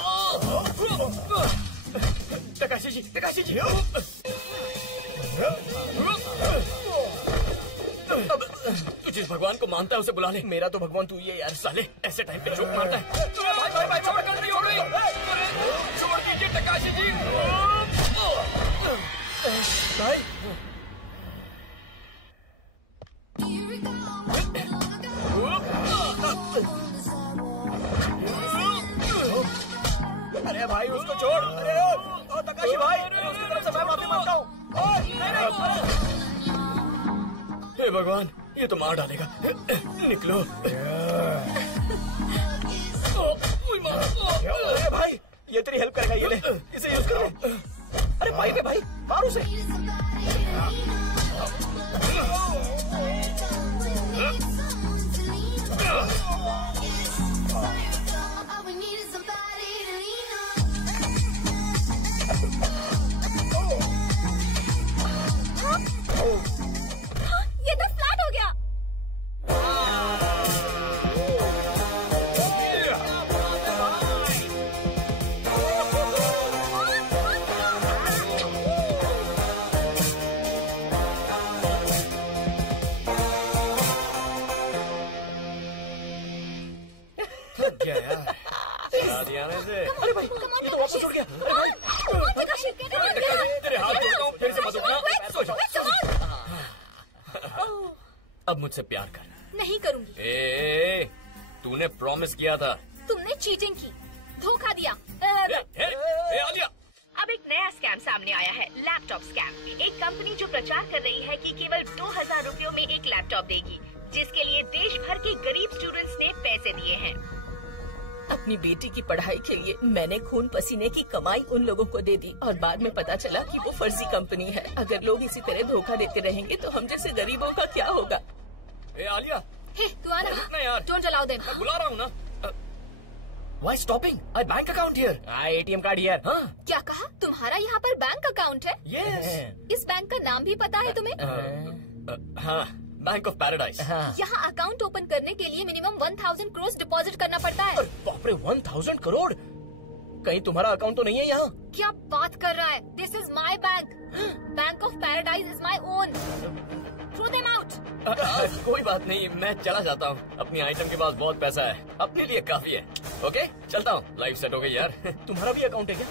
टकाशी जी अब तू जिस भगवान को मानता है उसे बुला ले। मेरा तो भगवान तू ये यार। साले ऐसे टाइम पे चोट मारता है। भाई छोड़ गलती हो गई। छोड़ दीजिए टकाशी जी। भाई अरे भाई उसको छोड़। अरे ओ तकाशी भाई, उसकी तरफ से मैं माफी मांगता हूँ। हे भगवान, ये तो मार डालेगा। निकलो। अरे भाई ये तेरी हेल्प करेगा, ये ले, इसे यूज करो। अरे भाई रे भाई, मार उसे। ये तो फ्लैट हो गया। थक गया यार शादी आने से। अरे भाई ये तो वापस उड़ गया। तेरे हाथ जोड़ता हूँ, फिर से मत उठना। सो जाओ। अब मुझसे प्यार कर। नहीं करूंगी। ए, तूने प्रॉमिस किया था। तुमने चीटिंग की, धोखा दिया। आलिया, अब एक नया स्कैम सामने आया है, लैपटॉप स्कैम। एक कंपनी जो प्रचार कर रही है कि केवल 2000 रुपयों में एक लैपटॉप देगी, जिसके लिए देश भर के गरीब स्टूडेंट्स ने पैसे दिए हैं। अपनी बेटी की पढ़ाई के लिए मैंने खून पसीने की कमाई उन लोगों को दे दी और बाद में पता चला कि वो फर्जी कंपनी है। अगर लोग इसी तरह धोखा देते रहेंगे तो हम जैसे गरीबों का क्या होगा? ए आलिया, तू आ रहा यार, डोंट अलाउ देम। मैं बुला रहा हूँ ना। Why stopping? I bank account here. ATM card here. हाँ। क्या कहा? तुम्हारा यहाँ पर बैंक अकाउंट है? Yes. इस बैंक का नाम भी पता है तुम्हें? हाँ, बैंक ऑफ पैराडाइज। यहाँ अकाउंट ओपन करने के लिए मिनिमम 1000 करोड़ डिपॉजिट करना पड़ता है। बाप रे, 1000 करोड़? कहीं तुम्हारा अकाउंट तो नहीं है यहाँ? क्या बात कर रहा है? This is my bank. Bank of paradise is my own. Throw them out. कोई बात नहीं, मैं चला जाता हूँ। अपनी आइटम के पास बहुत पैसा है, अपने लिए काफी है। ओके, चलता हूँ। लाइफ सेट हो गई यार। तुम्हारा भी अकाउंट है क्या?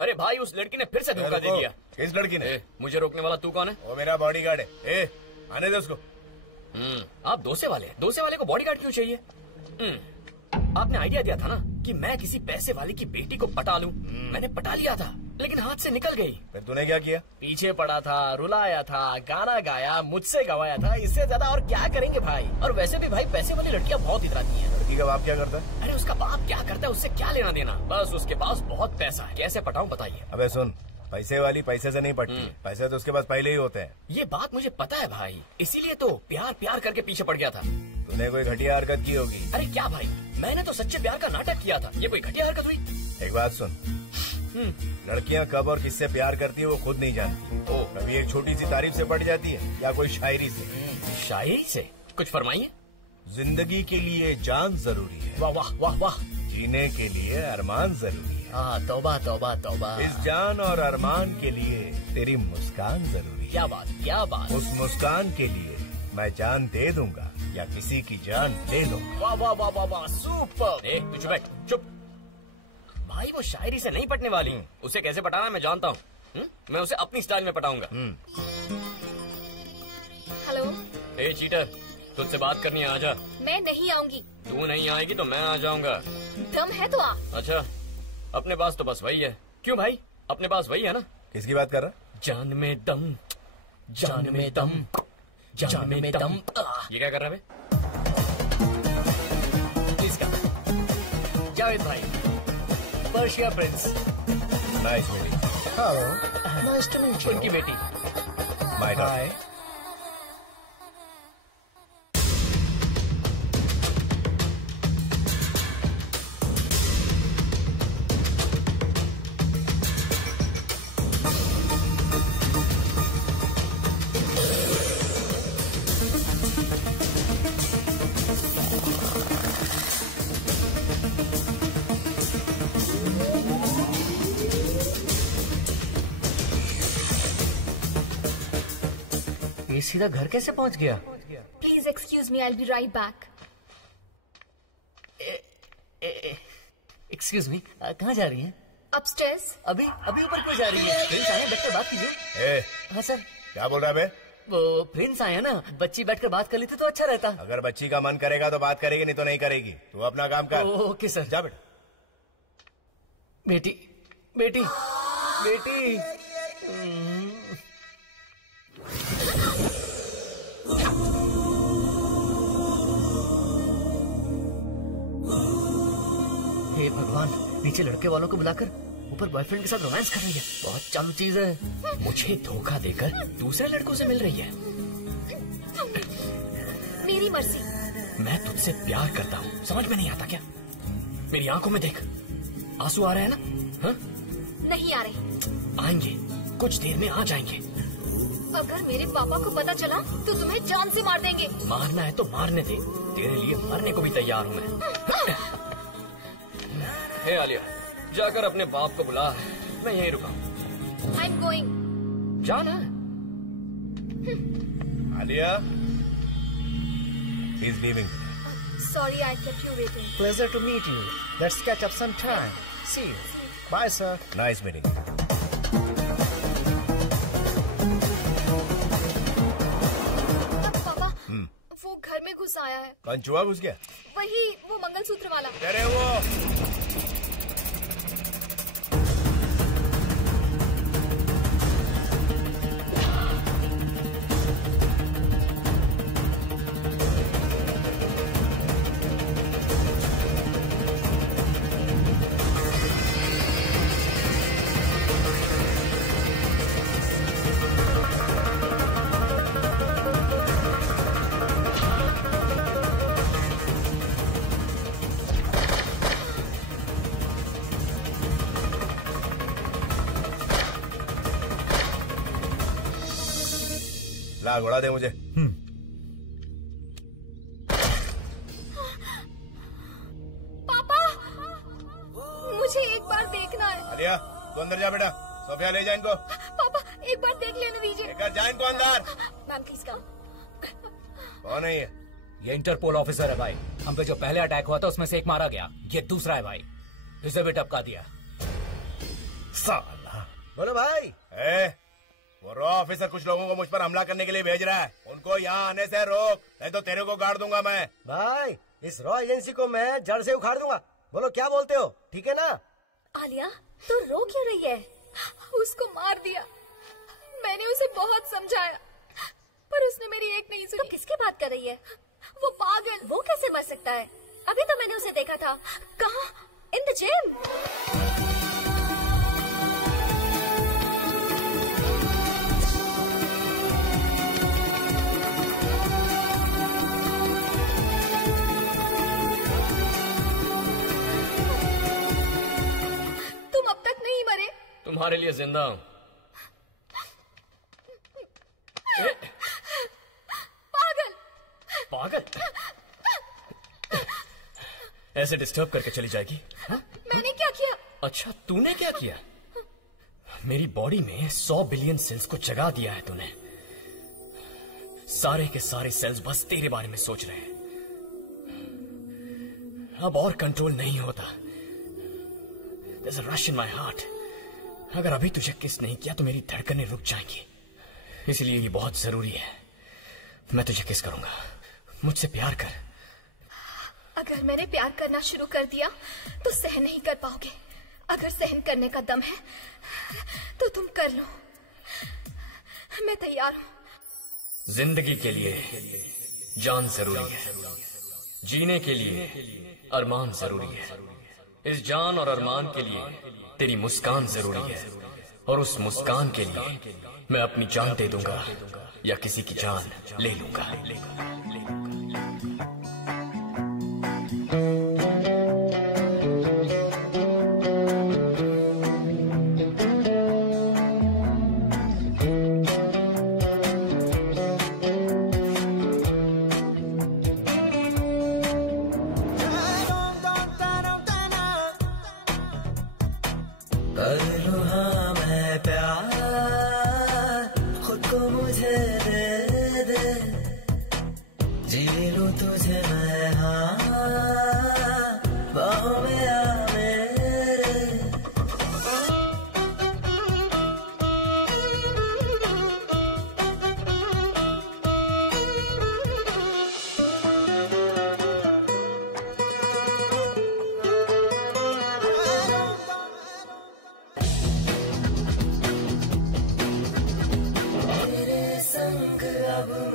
अरे भाई, उस लड़की ने फिर से धोखा दे दिया। किस लड़की ने? मुझे रोकने वाला तू कौन है? वो मेरा बॉडीगार्ड है। ए, आने दे उसको। आप दोसे वाले को बॉडीगार्ड क्यों चाहिए? आपने आइडिया दिया था ना कि मैं किसी पैसे वाले की बेटी को पटा लूं। मैंने पटा लिया था, लेकिन हाथ से निकल गई। फिर तूने क्या किया? पीछे पड़ा था, रुलाया था, गाना गाया, मुझसे गवाया था। इससे ज्यादा और क्या करेंगे भाई? और वैसे भी भाई पैसे वाली लड़कियां बहुत इतराती हैं। लड़की का बाप क्या करता है? अरे उसका बाप क्या करता है उससे क्या लेना देना? बस उसके पास बहुत पैसा है। कैसे पटाऊं बताइए? अबे सुन, पैसे वाली पैसे से नहीं पटती। पैसे तो उसके पास पहले ही होते हैं। ये बात मुझे पता है भाई, इसीलिए तो प्यार प्यार करके पीछे पड़ गया था। तूने कोई घटिया हरकत की होगी। अरे क्या भाई, मैंने तो सच्चे प्यार का नाटक किया था। ये कोई घटिया हरकत हुई? एक बात सुन, लड़कियां कब और किससे प्यार करती है वो खुद नहीं जानती। कभी एक छोटी सी तारीफ से पट जाती है या कोई शायरी से। शायरी से? कुछ फरमाइए। जिंदगी के लिए जान जरूरी है। वाह वाह वाह वाह। जीने के लिए अरमान जरूरी है। तौबा तौबा तौबा। इस जान और अरमान के लिए तेरी मुस्कान जरूरी है। क्या बात, क्या बात। उस मुस्कान के लिए मैं जान दे दूंगा या किसी की जान ले लूंगा। वाह वाह वाह वाह वाह, सुपर। तू बैठ, चुप। भाई वो शायरी से नहीं पटने वाली। उसे कैसे पटाना मैं जानता हूँ। मैं उसे अपनी स्टाइल में पटाऊंगा। हेलो। ए चीटर, तुझसे बात करनी है, आजा। मैं नहीं आऊंगी। तू नहीं आएगी तो मैं आ जाऊंगा। दम है तो आ। अच्छा, अपने पास तो बस वही है। क्यों भाई, अपने पास वही है ना? किसकी बात कर रहा? जान में दम, जान में दम, जान में दम। ये क्या कर रहा है? इसका जावेद भाई, Persia prince. Nice meeting. Hello, nice to meet you. उनकी बेटी। My hi. ये सीधा घर कैसे पहुंच गया? Please excuse me, I will be right back. Excuse me, कहाँ जा रही है? अपस्टेयर्स। अभी अभी ऊपर क्यों जा रही है? प्रिंस आए, बैठकर बात कीजिए। हाँ सर। क्या बोल रहा है बे? वो प्रिंस आया ना, बच्ची बैठकर बात कर लेती तो अच्छा रहता। अगर बच्ची का मन करेगा तो बात करेगी, नहीं तो नहीं करेगी। तू अपना काम कर। Okay sir. जा बेटा। बेटी, बेटी, बेटी। हे भगवान, नीचे लड़के वालों को बुलाकर ऊपर बॉयफ्रेंड के साथ रोमांस कर रही है। बहुत चालू चीज है। मुझे धोखा देकर दूसरे लड़कों से मिल रही है। मेरी मर्जी। मैं तुझसे प्यार करता हूँ, समझ में नहीं आता क्या? मेरी आंखों में देख, आंसू आ रहे हैं ना? हाँ? नहीं आ रहे। आएंगे, कुछ देर में आ जाएंगे। अगर मेरे पापा को पता चला तो तुम्हें जान से मार देंगे। मारना है तो मारने दे, तेरे लिए मरने को भी तैयार हूँ मैं। हे आलिया, जाकर अपने बाप को बुला, मैं यहीं रुका हूँ। I am going. जाना। Alia, he is leaving. Sorry, I kept you waiting. Pleasure to meet you. Let's catch up sometime. See you. Bye, sir. Nice meeting. पापा, वो घर में घुस आया है। कंचुआ घुस गया? वही, वो मंगलसूत्र वाला। अरे वो ला, घोड़ा दे मुझे। पापा, मुझे एक बार देखना है। आलिया, तू अंदर जा बेटा। सोफिया ले जा इनको। पापा, एक बार देख लेने दीजिए। लेकर जा इनको अंदर। Ma'am please come. कौन है ये? ये इंटरपोल ऑफिसर है भाई। हम पे जो पहले अटैक हुआ था उसमें से एक मारा गया, ये दूसरा है भाई। इसे भी टपका दिया। साला। बोलो भाई। वो रॉ ऑफिसर कुछ लोगों को मुझ पर हमला करने के लिए भेज रहा है। उनको यहाँ आने से रोक, नहीं तो तेरे को गाड़ दूंगा मैं। भाई, इस रॉ एजेंसी को मैं जड़ से उखाड़ दूंगा। बोलो क्या बोलते हो? ठीक है ना? आलिया, तो रो क्यों रही है? उसको मार दिया। मैंने उसे बहुत समझाया, पर उसने मेरी एक नहीं सुनी। तो किसकी बात कर रही है? वो पागल। वो कैसे मर सकता है? अभी तो मैंने उसे देखा था। कहाँ? In the gym. तुम अब तक नहीं मरे। तुम्हारे लिए जिंदा हूँ। पागल। पागल? ऐसे डिस्टर्ब करके चली जाएगी? मैंने क्या किया? अच्छा, तूने क्या किया? मेरी बॉडी में 100 बिलियन सेल्स को जगा दिया है तूने। सारे के सारे सेल्स बस तेरे बारे में सोच रहे हैं। अब और कंट्रोल नहीं होता। There's a rush in my heart. अगर अभी तुझे किस नहीं किया तो मेरी धड़कनें रुक जाएंगी। इसलिए ये बहुत जरूरी है। मैं तुझे किस करूंगा। मुझसे प्यार कर। अगर मैंने प्यार करना शुरू कर दिया तो सहन नहीं कर पाओगे। अगर सहन करने का दम है तो तुम कर लो। मैं तैयार हूँ। जिंदगी के लिए जान जरूरी है, जीने के लिए अरमान जरूरी है। इस जान और अरमान के लिए तेरी मुस्कान जरूरी है, और उस मुस्कान के लिए मैं अपनी जान दे दूंगा या किसी की जान ले लूंगा।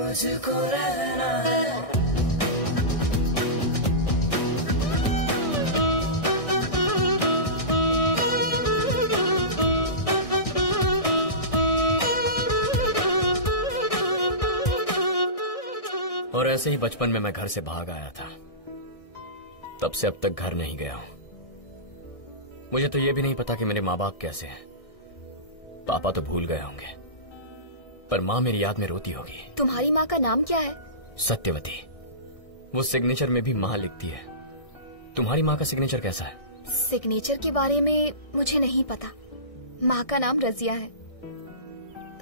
मुझको रहना है। और ऐसे ही बचपन में मैं घर से भाग आया था। तब से अब तक घर नहीं गया हूं। मुझे तो यह भी नहीं पता कि मेरे माँ बाप कैसे हैं। पापा तो भूल गए होंगे, पर माँ मेरी याद में रोती होगी। तुम्हारी माँ का नाम क्या है? सत्यवती। वो सिग्नेचर में भी माँ लिखती है। तुम्हारी माँ का सिग्नेचर कैसा है? सिग्नेचर के बारे में मुझे नहीं पता। माँ का नाम रजिया है।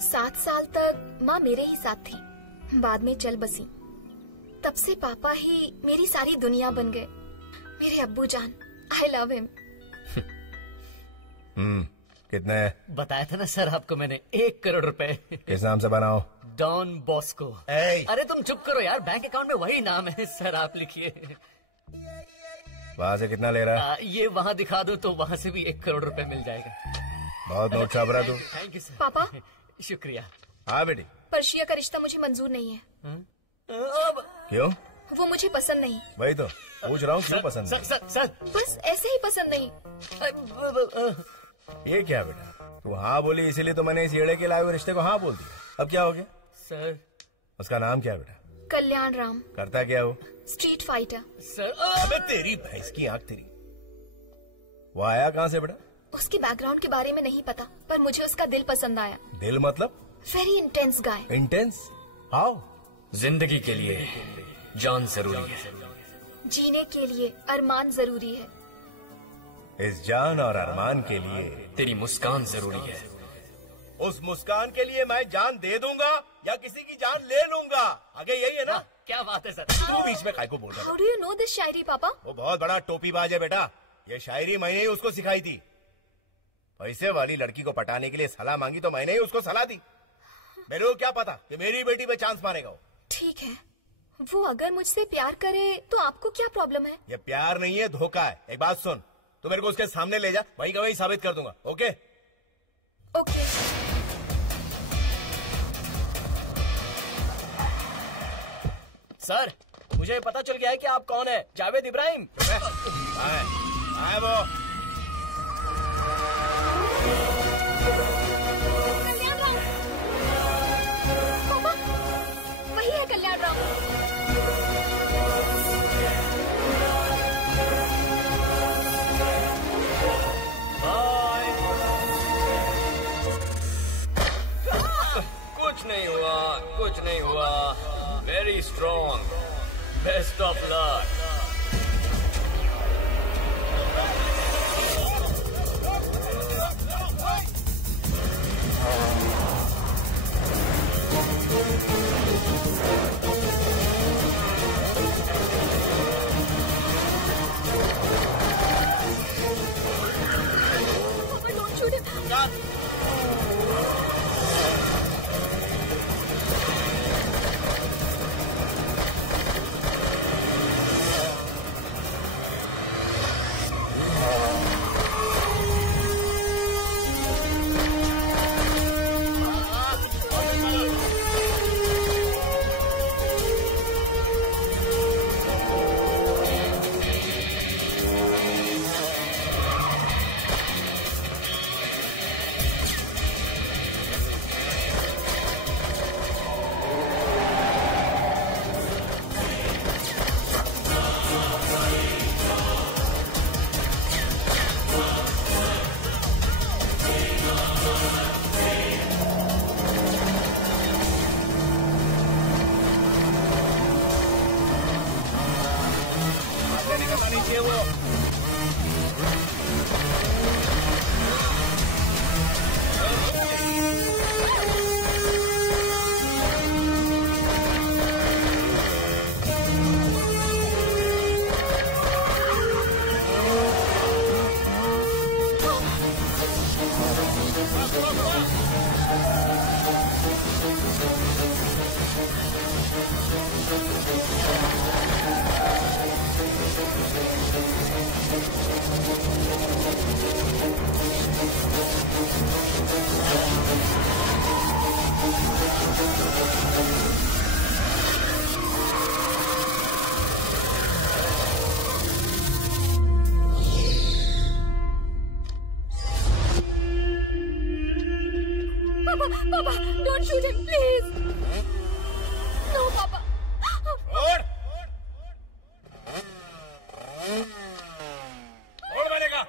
7 साल तक माँ मेरे ही साथ थी, बाद में चल बसी। तब से पापा ही मेरी सारी दुनिया बन गए। मेरे अब्बू जान, आई लव हिम। कितने? बताया था ना सर आपको मैंने, 1 करोड़ रुपए। किस नाम से बनाओ? Don Bosco. अरे तुम चुप करो यार, बैंक अकाउंट में वही नाम है सर, आप लिखिए। वहाँ से कितना ले रहा है? ये वहाँ दिखा दो तो वहाँ से भी 1 करोड़ रुपए मिल जाएगा। बहुत नोट छाप रहा तू। Thank you sir. पापा। शुक्रिया। हाँ बेटी। पर्शिया का रिश्ता मुझे मंजूर नहीं है। क्यों? वो मुझे पसंद नहीं। वही तो पूछ रहा हूँ, क्यों पसंद नहीं? सर बस ऐसे ही पसंद नहीं। ये क्या बेटा, तू हाँ बोली इसीलिए तो मैंने इस येड़े के लाए हुए रिश्ते को हाँ बोल दिया। अब क्या हो गया? सर उसका नाम क्या है बेटा? कल्याण राम। करता क्या वो? Street fighter. सर अबे तेरी भैंस की आंख तेरी। वो आया कहाँ से बेटा? उसके बैकग्राउंड के बारे में नहीं पता, पर मुझे उसका दिल पसंद आया। दिल मतलब? Very intense guy. Intense? How? जिंदगी के लिए जान जरूरी है, जीने के लिए अरमान जरूरी है। इस जान और अरमान के लिए तेरी मुस्कान जरूरी है। उस मुस्कान के लिए मैं जान दे दूंगा या किसी की जान ले लूंगा, आगे यही है ना? क्या बात है सर। तू बीच में काय को बोल रहा है? How do you know this शायरी पापा? वो बहुत बड़ा टोपीबाज है बेटा। ये शायरी मैंने ही उसको सिखाई थी। पैसे वाली लड़की को पटाने के लिए सलाह मांगी तो मैंने ही उसको सलाह दी। मेरे को क्या पता कि मेरी बेटी पे चांस मारेगा वो। ठीक है, वो अगर मुझसे प्यार करे तो आपको क्या प्रॉब्लम है? ये प्यार नहीं है, धोखा है। एक बात सुन, तू मेरे को उसके सामने ले जा, वही का वही साबित कर दूंगा। ओके? ओके। सर मुझे पता चल गया है कि आप कौन है। जावेद इब्राहिम। आए वो। पापा, वही है कल्याण राम। कुछ नहीं हुआ, कुछ नहीं हुआ। Very strong. Best of luck. पापा पापा don't shoot him please. No पापा। छोड़ मैंने कहा।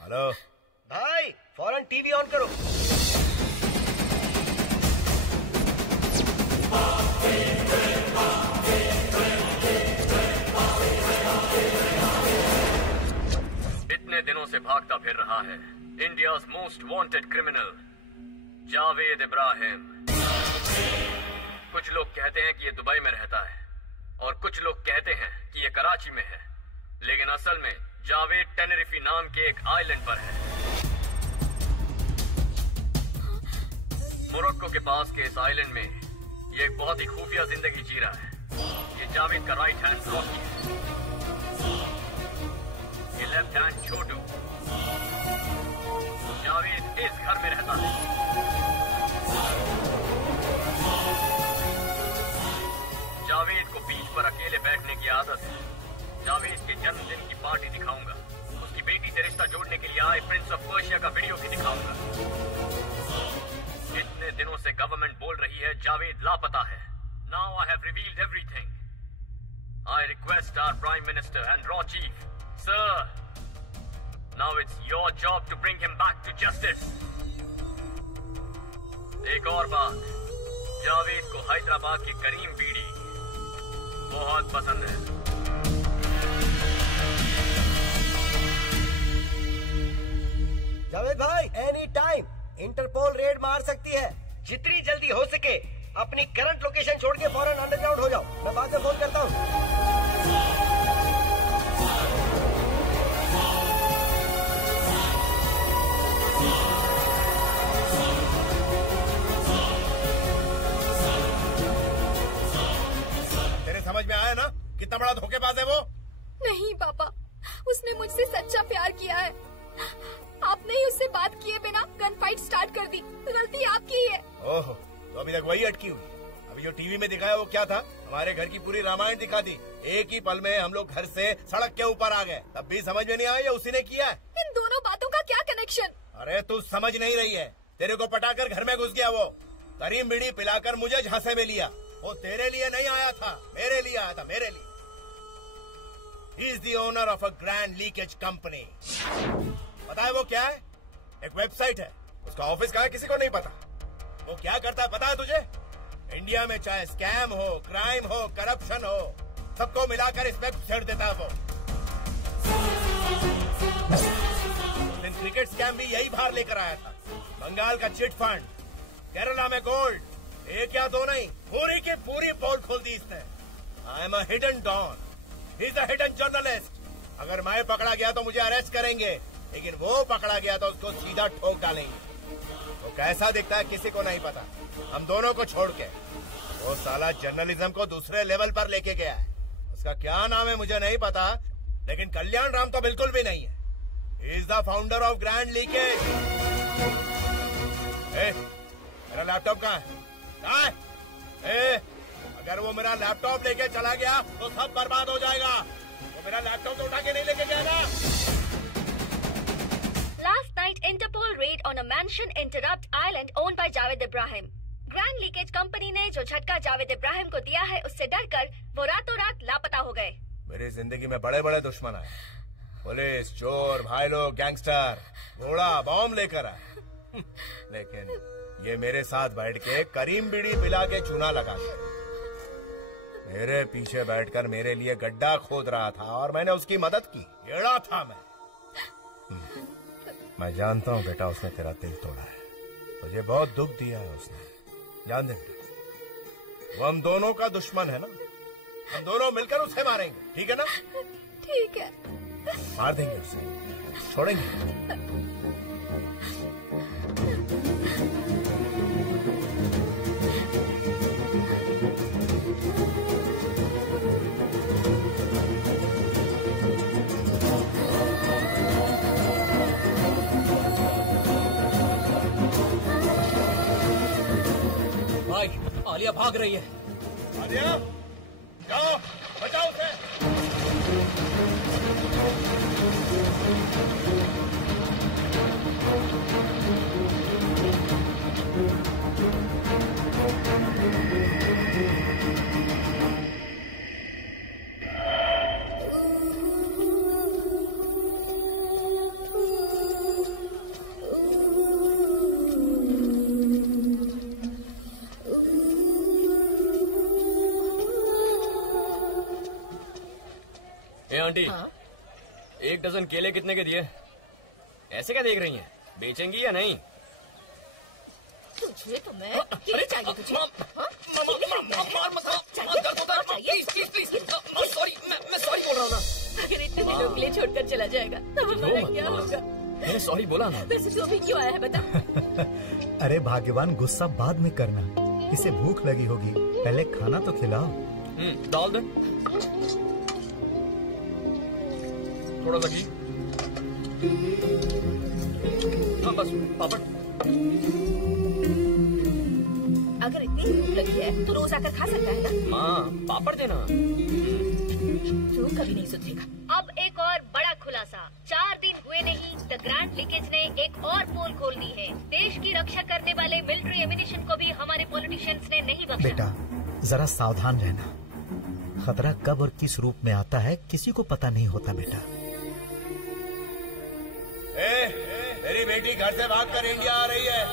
हेलो भाई फौरन टीवी ऑन करो। इतने दिनों से भागता फिर रहा है India's most wanted criminal Javed Ibrahim. कुछ लोग कहते हैं कि ये दुबई में रहता है और कुछ लोग कहते हैं कि ये कराची में है, लेकिन असल में जावेद टेनेरिफी नाम के एक आइलैंड पर है। मोरक्को के पास के इस आइलैंड में ये एक बहुत ही खुफिया जिंदगी जी रहा है। ये जावेद का राइट हैंड रॉकी है, ये लेफ्ट हैंड छोटू। जावेद इस घर में रहता है। जावेद को बीच पर अकेले बैठने की आदत है। जावेद के जन्मदिन की पार्टी दिखाऊंगा। उसकी बेटी से रिश्ता जोड़ने के लिए आए प्रिंस ऑफ पर्शिया का वीडियो भी दिखाऊंगा। इतने दिनों से गवर्नमेंट बोल रही है जावेद लापता है। Now I have revealed everything. I request our prime minister and रॉ chief, sir, now it's your job to bring him back to justice. एक और बात, जावेद को हैदराबाद की करीम बीड़ी बहुत पसंद है। जावेद भाई एनी टाइम इंटरपोल रेड मार सकती है। जितनी जल्दी हो सके अपनी करंट लोकेशन छोड़ के फौरन अंडरग्राउंड हो जाओ। मैं बाद में फोन करता हूँ। तेरे समझ में आया ना कितना बड़ा धोखेबाज है वो? नहीं पापा, उसने मुझसे सच्चा प्यार किया है। आपने ही उससे बात किए बिना गन फाइट स्टार्ट कर दी। गलती आपकी ही है। ओहो, तो अभी तक वही अटकी हुई। अभी जो टीवी में दिखाया वो क्या था? हमारे घर की पूरी रामायण दिखा दी। एक ही पल में हम लोग घर से सड़क के ऊपर आ गए। तब भी समझ में नहीं आया उसी ने किया है। इन दोनों बातों का क्या कनेक्शन? अरे तू समझ नहीं रही है। तेरे को पटाकर घर में घुस गया वो। करीम बीड़ी पिलाकर मुझे झांसे में लिया। वो तेरे लिए नहीं आया था, मेरे लिए आया था, मेरे लिए। He is the owner of a grand leakage company. पता है वो क्या है? एक वेबसाइट है। उसका ऑफिस कहाँ है किसी को नहीं पता। वो क्या करता है पता है तुझे? इंडिया में चाहे स्कैम हो, क्राइम हो, करप्शन हो, सबको मिलाकर इस पे छेड़ देता है वो। लेकिन क्रिकेट स्कैम भी यही बाहर लेकर आया था। बंगाल का चिट फंड, केरला में गोल्ड, एक या दो नहीं, पूरी की पूरी पोल खोल दी इसने। I am a hidden don, he is a hidden journalist. अगर मैं पकड़ा गया तो मुझे अरेस्ट करेंगे, लेकिन वो पकड़ा गया तो उसको सीधा ठोक डालेंगे। वो कैसा दिखता है किसी को नहीं पता, हम दोनों को छोड़ के। वो साला जर्नलिज्म को दूसरे लेवल पर लेके गया है। उसका क्या नाम है मुझे नहीं पता, लेकिन कल्याण राम तो बिल्कुल भी नहीं है। He is the founder of grand leakage. मेरा लैपटॉप कहाँ है? कहाँ है? अगर वो मेरा लैपटॉप लेके चला गया तो सब बर्बाद हो जाएगा। वो मेरा लैपटॉप तो उठा के नहीं लेके गया ना। Last night, Interpol raid on a mansion in Tarabt Island owned by Javed Ibrahim. Grand leakage company ने जो झटका जावेद इब्राहिम को दिया है, उससे डरकर वो रातों रात लापता हो गए। मेरी जिंदगी में बड़े बड़े दुश्मन आए, पुलिस, चोर, भाई लोग, गैंगस्टर, घोड़ा, बॉम्ब लेकर आए, लेकिन ये मेरे साथ बैठ के करीम बीड़ी पिला के चूना लगा गया। मेरे पीछे बैठकर मेरे लिए गड्ढा खोद रहा था और मैंने उसकी मदद की। येड़ा था मैं जानता हूँ बेटा, उसने तेरा दिल तोड़ा है, मुझे बहुत दुख दिया है उसने। जान दे, वो हम दोनों का दुश्मन है ना, हम दोनों मिलकर उसे मारेंगे, ठीक है ना? ठीक है। मार देंगे उसे, छोड़ेंगे। भाई आलिया भाग रही है। आलिया, जाओ बचाओ उसे। आंटी, एक डजन केले कितने के दिए? ऐसे क्या देख रही हैं? बेचेंगी या नहीं? तुझे तो मैं केले चाहिए तुझे? सॉरी, मैं सॉरी बोल रहा हूँ ना। अगर इतने दिनों के लिए छोड़कर चला जाएगा तो हमारा क्या होगा? मैंने सॉरी बोला ना। वैसे तू अभी क्यों आया है बता? अरे भाग्यवान, गुस्सा बाद में करना, इसे भूख लगी होगी, पहले खाना तो खिलाओ। डाल दे थोड़ा सा घी। हाँ बस पापड़। अगर इतनी भूख लगी है तो रोज आकर खा सकता है ना? माँ पापड़ देना। तू कभी नहीं सुधरेगा। अब एक और बड़ा खुलासा। 4 दिन हुए नहीं, द ग्रैंड लीकेज ने एक और पोल खोल दी है। देश की रक्षा करने वाले मिलिट्री एमिनेशन को भी हमारे पॉलिटिशियंस ने नहीं बख्शा। बेटा जरा सावधान रहना, खतरा कब और किस रूप में आता है किसी को पता नहीं होता बेटा। मेरी बेटी घर से भागकर इंडिया आ रही है,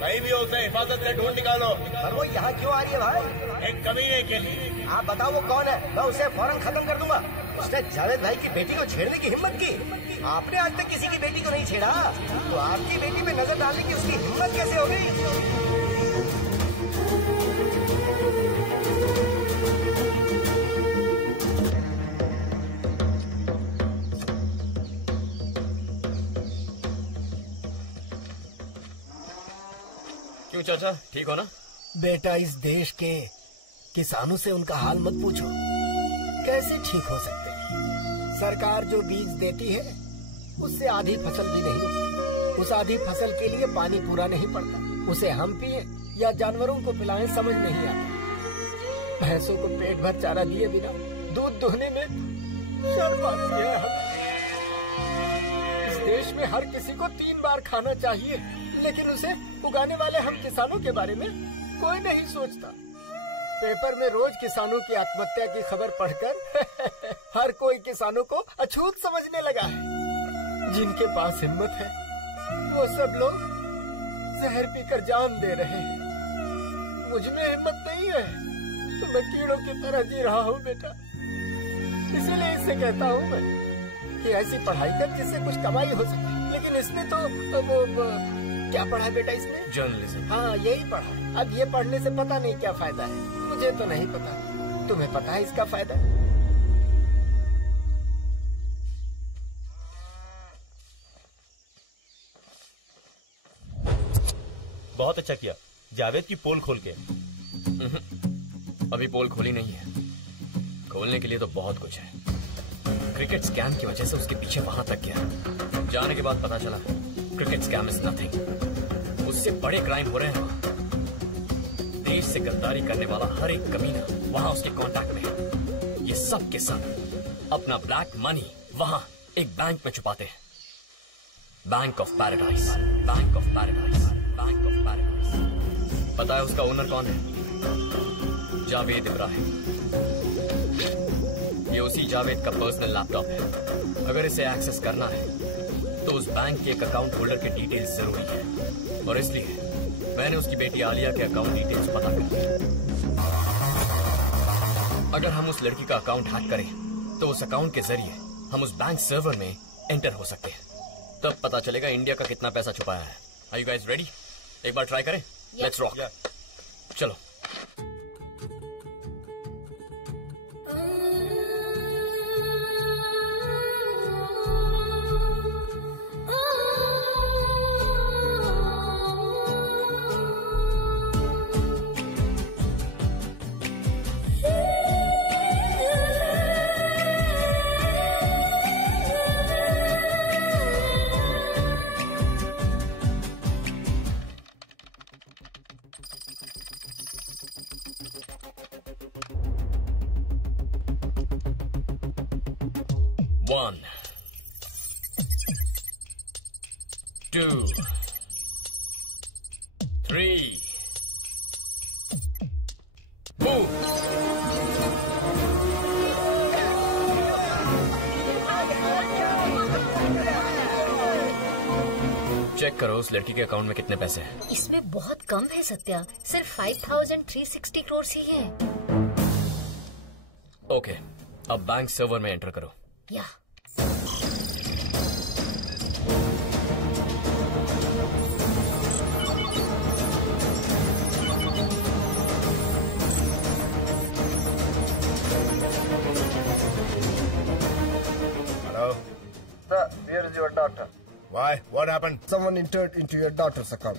कहीं भी उसे हिफाजत से ढूंढ निकालो। और वो यहाँ क्यों आ रही है भाई? एक कमीने के लिए। आप बताओ वो कौन है, मैं उसे फौरन खत्म कर दूंगा। उसने जावेद भाई की बेटी को छेड़ने की हिम्मत की। आपने आज तक किसी की बेटी को नहीं छेड़ा, तो आपकी बेटी पे नजर डालने की उसकी हिम्मत कैसे हो गई? क्यों चाचा, ठीक हो ना? बेटा इस देश के किसानों से उनका हाल मत पूछो, कैसे ठीक हो सकते हैं। सरकार जो बीज देती है उससे आधी फसल भी नहीं होती। उस आधी फसल के लिए पानी पूरा नहीं पड़ता। उसे हम पिए या जानवरों को पिलाएं समझ नहीं आता। भैंसों को पेट भर चारा दिए बिना दूध दोहने में शर्म आती है। इस देश में हर किसी को 3 बार खाना चाहिए, लेकिन उसे उगाने वाले हम किसानों के बारे में कोई नहीं सोचता। पेपर में रोज किसानों की आत्महत्या की खबर पढ़कर हर कोई किसानों को अछूत समझने लगा है। जिनके पास हिम्मत है वो सब लोग जहर पीकर जान दे रहे हैं। मुझ में हिम्मत नहीं है तो मैं कीड़ों की तरह जी रहा हूँ बेटा। इसलिए इसे कहता हूँ मैं कि ऐसी पढ़ाई कर जिससे कुछ कमाई हो सके। लेकिन इसने तो वो क्या पढ़ा है बेटा इसने? जर्नलिज्म। हाँ यही पढ़ा। अब ये पढ़ने से पता नहीं क्या फायदा है। मुझे तो नहीं पता, तुम्हें पता है इसका फायदा? बहुत अच्छा किया जावेद की पोल खोल के। अभी पोल खोली नहीं है, खोलने के लिए तो बहुत कुछ है। क्रिकेट स्कैम की वजह से उसके पीछे वहां तक गया। जाने के बाद पता चला क्रिकेट स्कैम इज नथिंग। उससे बड़े क्राइम हो रहे हैं वहां। देश से गद्दारी करने वाला हर एक कमीना वहां उसके कांटेक्ट में है। ये सब के सब अपना ब्लैक मनी वहां एक बैंक में छुपाते हैं। Bank of paradise, bank of paradise, bank of paradise. पता है उसका ओनर कौन है? जावेद इब्राहिम। ये उसी जावेद का पर्सनल लैपटॉप है। अगर इसे एक्सेस करना है तो उस बैंक के एक अकाउंट होल्डर के डिटेल्स जरूरी है, और इसलिए मैंने उसकी बेटी आलिया के अकाउंट डिटेल्स पता कर ली। अगर हम उस लड़की का अकाउंट हैक करें तो उस अकाउंट के जरिए हम उस बैंक सर्वर में एंटर हो सकते हैं। तब पता चलेगा इंडिया का कितना पैसा छुपाया है। Are you guys ready? एक बार ट्राई करें। Let's rock. चलो। 1 2 3 Move! चेक करो उस लड़की के अकाउंट में कितने पैसे हैं। इसमें बहुत कम है सत्या, सिर्फ 5360 करोड़ ही है। ओके, अब बैंक सर्वर में एंटर करो। या Sir, here is your daughter. Why? What happened? Someone entered into your daughter's account.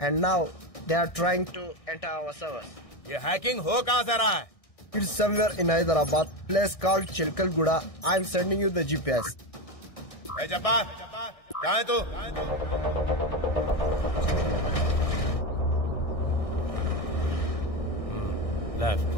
And now they are trying to enter our servers. ये हैकिंग हो कहाँ से रहा है? It's somewhere in Hyderabad, place called Chirkalguda. I'm sending you the GPS. Hey जब्बा, कहाँ है तू? Left.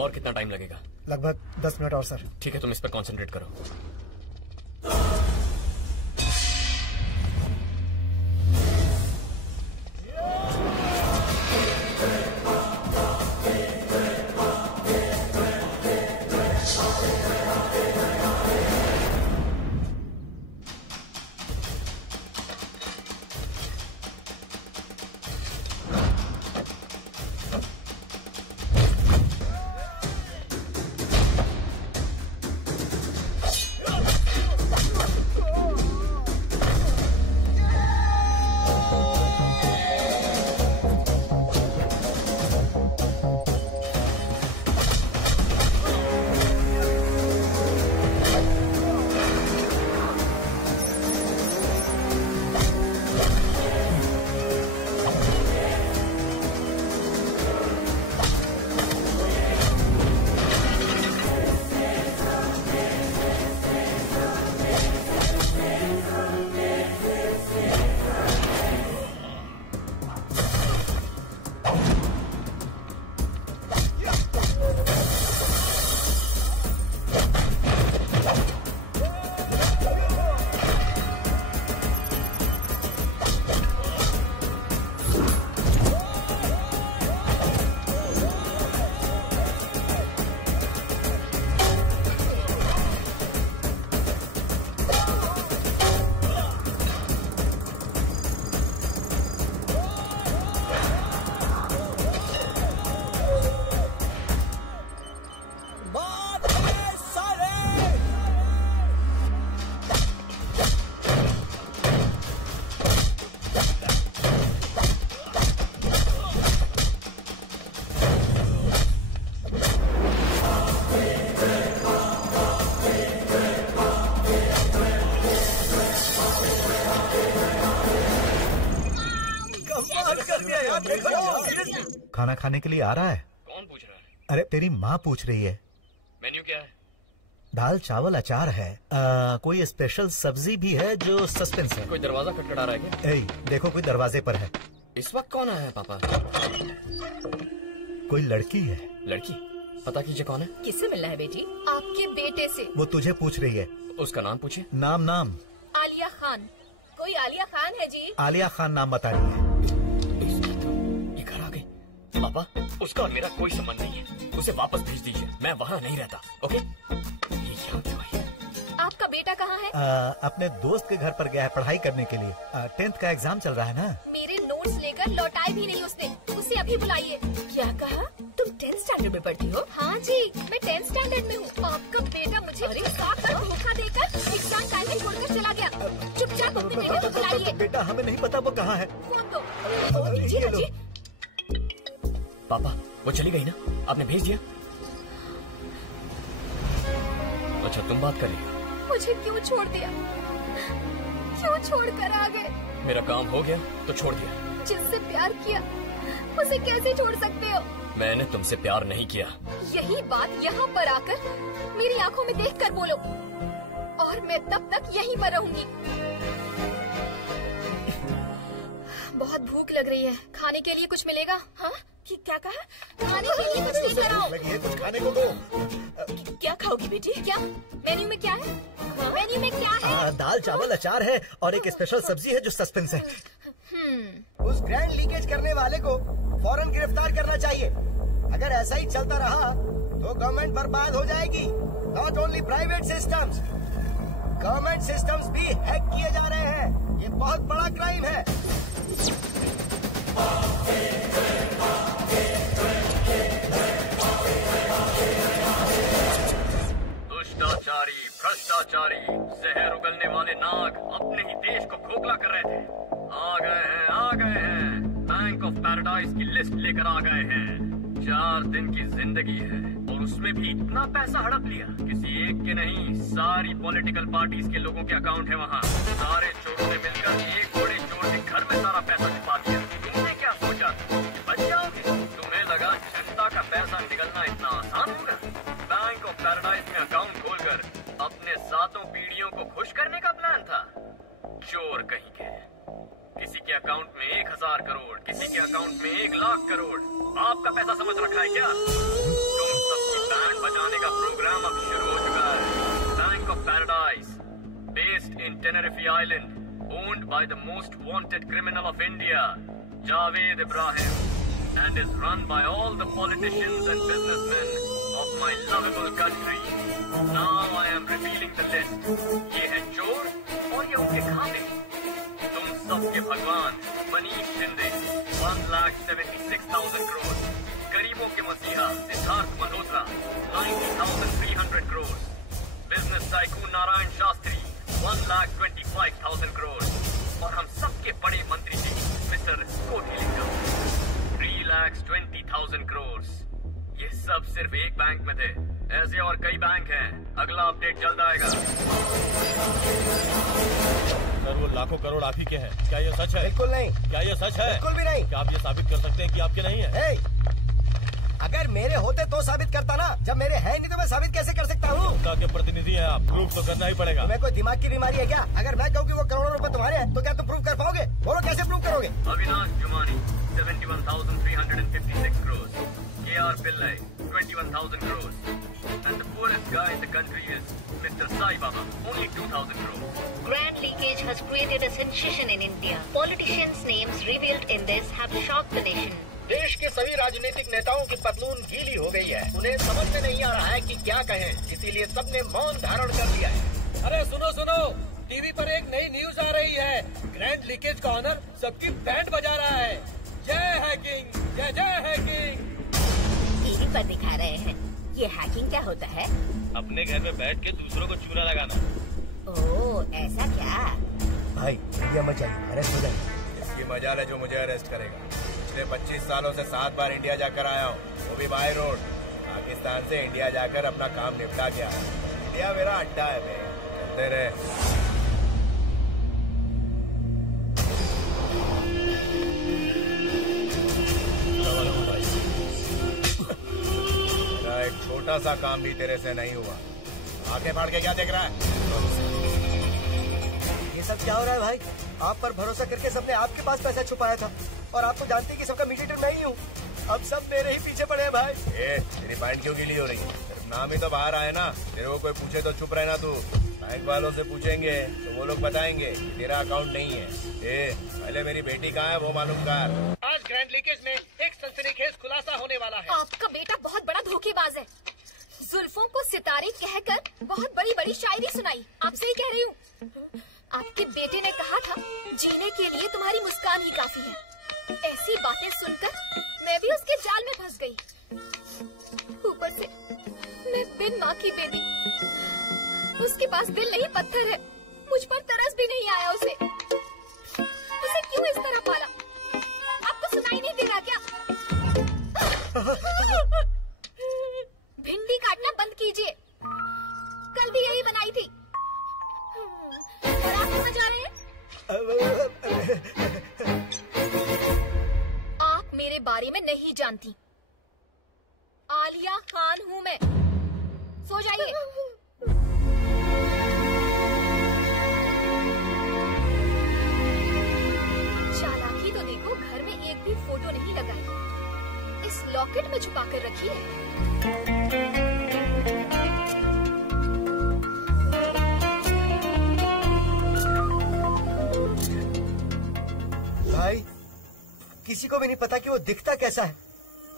और कितना टाइम लगेगा? लगभग 10 मिनट और सर। ठीक है, तुम इस पर कंसंट्रेट करो। खाना खाने के लिए आ रहा है? कौन पूछ रहा है? अरे तेरी माँ पूछ रही है। मेन्यू क्या है? दाल चावल अचार है। कोई स्पेशल सब्जी भी है जो सस्पेंस है। कोई दरवाजा खटखटा रहा है क्या? देखो कोई दरवाजे पर है। इस वक्त कौन आया है पापा? कोई लड़की है। लड़की? पता कीजिए कौन है। किससे मिलना है बेटी? आपके बेटे से। वो तुझे पूछ रही है। उसका नाम पूछिए। नाम आलिया खान। कोई आलिया खान है जी? आलिया खान नाम बता रही है। ये घर आ गई। पापा उसका और मेरा कोई संबंध नहीं है, उसे वापस भेज दीजिए, मैं वहाँ नहीं रहता। ओके? ये यहाँ क्यों आई? आपका बेटा कहाँ है? अपने दोस्त के घर पर गया है पढ़ाई करने के लिए। 10th का एग्जाम चल रहा है ना। मेरे नोट्स लेकर लौटाए भी नहीं उसने। उसे अभी बुलाइए। क्या कहा? तुम 10th स्टैंडर्ड में पढ़ती हो? हाँ जी, मैं 10th स्टैंडर्ड में हूँ। आपका बेटा मुझे धोखा देकर एग्जाम टाइम में छोड़कर चला गया। चुपचाप अपने बेटे को बुलाइए। बेटा हमें नहीं पता वो कहाँ है। फोन दो। पापा वो चली गई ना, आपने भेज दिया? अच्छा तुम बात कर रही हो। मुझे क्यों छोड़ दिया? क्यों छोड़ कर आ गए? मेरा काम हो गया तो छोड़ दिया। जिससे प्यार किया उसे कैसे छोड़ सकते हो? मैंने तुमसे प्यार नहीं किया। यही बात यहाँ पर आकर मेरी आंखों में देखकर बोलो, और मैं तब तक यहीं पर रहूंगी। बहुत भूख लग रही है, खाने के लिए कुछ मिलेगा? हाँ? कि क्या कहा? खाने के लिए कुछ लेकर आओ। कुछ खाने को दो। क्या खाओगी बेटी? क्या मेन्यू में क्या है? हाँ? मेन्यू में क्या है? दाल चावल अचार है और एक स्पेशल सब्जी है जो सस्पेंस है। उस ग्रैंड लीकेज करने वाले को फौरन गिरफ्तार करना चाहिए। अगर ऐसा ही चलता रहा तो गवर्नमेंट बर्बाद हो जाएगी। Not only private systems, government systems भी हैक किए जा रहे हैं। ये बहुत बड़ा क्राइम है। दुष्टाचारी, भ्रष्टाचारी, जहर उगलने वाले नाग अपने ही देश को खोखला कर रहे थे। आ गए हैं। बैंक ऑफ पैराडाइज की लिस्ट लेकर आ गए हैं। 4 दिन की जिंदगी है और उसमें भी इतना पैसा हड़प लिया। किसी एक के नहीं, सारी पॉलिटिकल पार्टीज के लोगों के अकाउंट है वहाँ। सारे चोरों ने मिलकर एक बड़े चोर के घर में सारा पैसा छुपा दिया। तुमने क्या सोचा बच जाओगे? तुम्हें लगा जनता का पैसा निकलना इतना आसान होगा? बैंक ऑफ पैराडाइज में अकाउंट खोलकर अपने 7 पीढ़ियों को खुश करने का प्लान था। चोर कहीं के। किसी के अकाउंट में 1000 करोड़, किसी के अकाउंट में 1 लाख करोड़। आपका पैसा समझ रखा है क्या? तुम सबकी बैंड बजाने का प्रोग्राम अब शुरू हो चुका है। Bank of paradise, based in Tenerife island, owned by the most wanted criminal of India, Javed Ibrahim, and is run by all the politicians and businessmen of my lovable country. Now I am revealing the list. ये है चोर और ये उनके खाते। तुम सबके भगवान मनीष शिंदे 1,76,000 करोड़, गरीबों के मसीहा सिद्धार्थ मल्होत्रा 90,300 करोड़, बिजनेस टाइकून नारायण शास्त्री 1,25,000 करोड़ और हम सबके बड़े मंत्री जी मिस्टर कोटिलिंगम 3,20,000 करोड़। ये सब सिर्फ एक बैंक में थे। ऐसे और कई बैंक हैं। अगला अपडेट जल्द आएगा। सर वो लाखों करोड़ आप ही के हैं, क्या ये सच है? बिल्कुल नहीं। क्या ये सच है? बिल्कुल भी नहीं। क्या आप ये साबित कर सकते हैं कि आपके नहीं है? अगर मेरे होते तो साबित करता ना, जब मेरे है नहीं तो मैं साबित कैसे कर सकता हूँ? जनता के प्रतिनिधि हैं आप, प्रूफ तो करना ही पड़ेगा। तुम्हें कोई दिमाग की बीमारी है क्या? अगर मैं कहूँ कि वो करोड़ों रुपए तुम्हारे हैं तो क्या तुम प्रूफ कर पाओगे? बोलो कैसे प्रूफ करोगे? Avinash Jumani 71,356 crores, K.R. Pillai 21,000 crores, and the poorest guy in the country is Mr. Sai Baba, only 2,000 crores. Grand leakage has created a sensation in India. Politicians' names revealed in this have shocked the nation. देश के सभी राजनीतिक नेताओं की पतलून गीली हो गई है। उन्हें समझ में नहीं आ रहा है कि क्या कहें, इसीलिए सबने मौन धारण कर लिया है। अरे सुनो टीवी पर एक नई न्यूज आ रही है। ग्रैंड लीकेज का ऑनर सबकी बैंड बजा रहा है। जय हैकिंग, जय जय हैकिंग। टीवी पर दिखा रहे हैं। ये हैकिंग क्या होता है? अपने घर में बैठ के दूसरों को चूना लगाना। ओह ऐसा क्या? भाई ये मजा अरेस्ट हो जाए। इसकी मजाल है जो मुझे अरेस्ट करेगा। पिछले 25 सालों से 7 बार इंडिया जाकर आया हूँ, वो भी बाय रोड। पाकिस्तान से इंडिया जाकर अपना काम निपटा गया। इंडिया मेरा अड्डा है। मैं चलते रहे। जरा सा काम भी तेरे से नहीं हुआ। आंखें फाड़ के क्या देख रहा है? ये सब क्या हो रहा है भाई? आप पर भरोसा करके सबने आपके पास पैसा छुपाया था और आप तो जानते हैं कि सबका मीडिएटर मैं ही हूँ। अब सब मेरे ही पीछे पड़े हैं भाई। तेरी पैंट क्यों गीली हो रही है? सिर्फ नाम ही तो बाहर आया ना। तेरे को कोई पूछे तो चुप रहना तू। बैंक वालों से पूछेंगे तो वो लोग बताएंगे तेरा अकाउंट नहीं है। पहले मेरी बेटी कहाँ है वो मालूम कर। आज ग्रैंड लीकेज में एक सनसनीखेज खुलासा होने वाला है। आपका बेटा बहुत बड़ा धोखेबाज है। जुल्फों को सितारे कहकर बहुत बड़ी बड़ी शायरी सुनाई। आपसे ही कह रही हूँ। आपके बेटे ने कहा था जीने के लिए तुम्हारी मुस्कान ही काफी है। ऐसी बातें सुनकर मैं भी उसके जाल में फंस गई। ऊपर से मैं बिन माँ की बेटी। उसके पास दिल नहीं पत्थर है। मुझ पर तरस भी नहीं आया उसे क्यों इस तरह पाला? आपको सुनाई नहीं दे रहा क्या? भिंडी काटना बंद कीजिए। कल भी यही बनाई थी। और आप कहाँ जा रहे हैं? आप मेरे बारे में नहीं जानती। आलिया खान हूँ मैं। सो जाइए। चालाकी तो देखो, घर में एक भी फोटो नहीं लगाई। इस लॉकेट में छुपा कर रखी है। भाई किसी को भी नहीं पता कि वो दिखता कैसा है।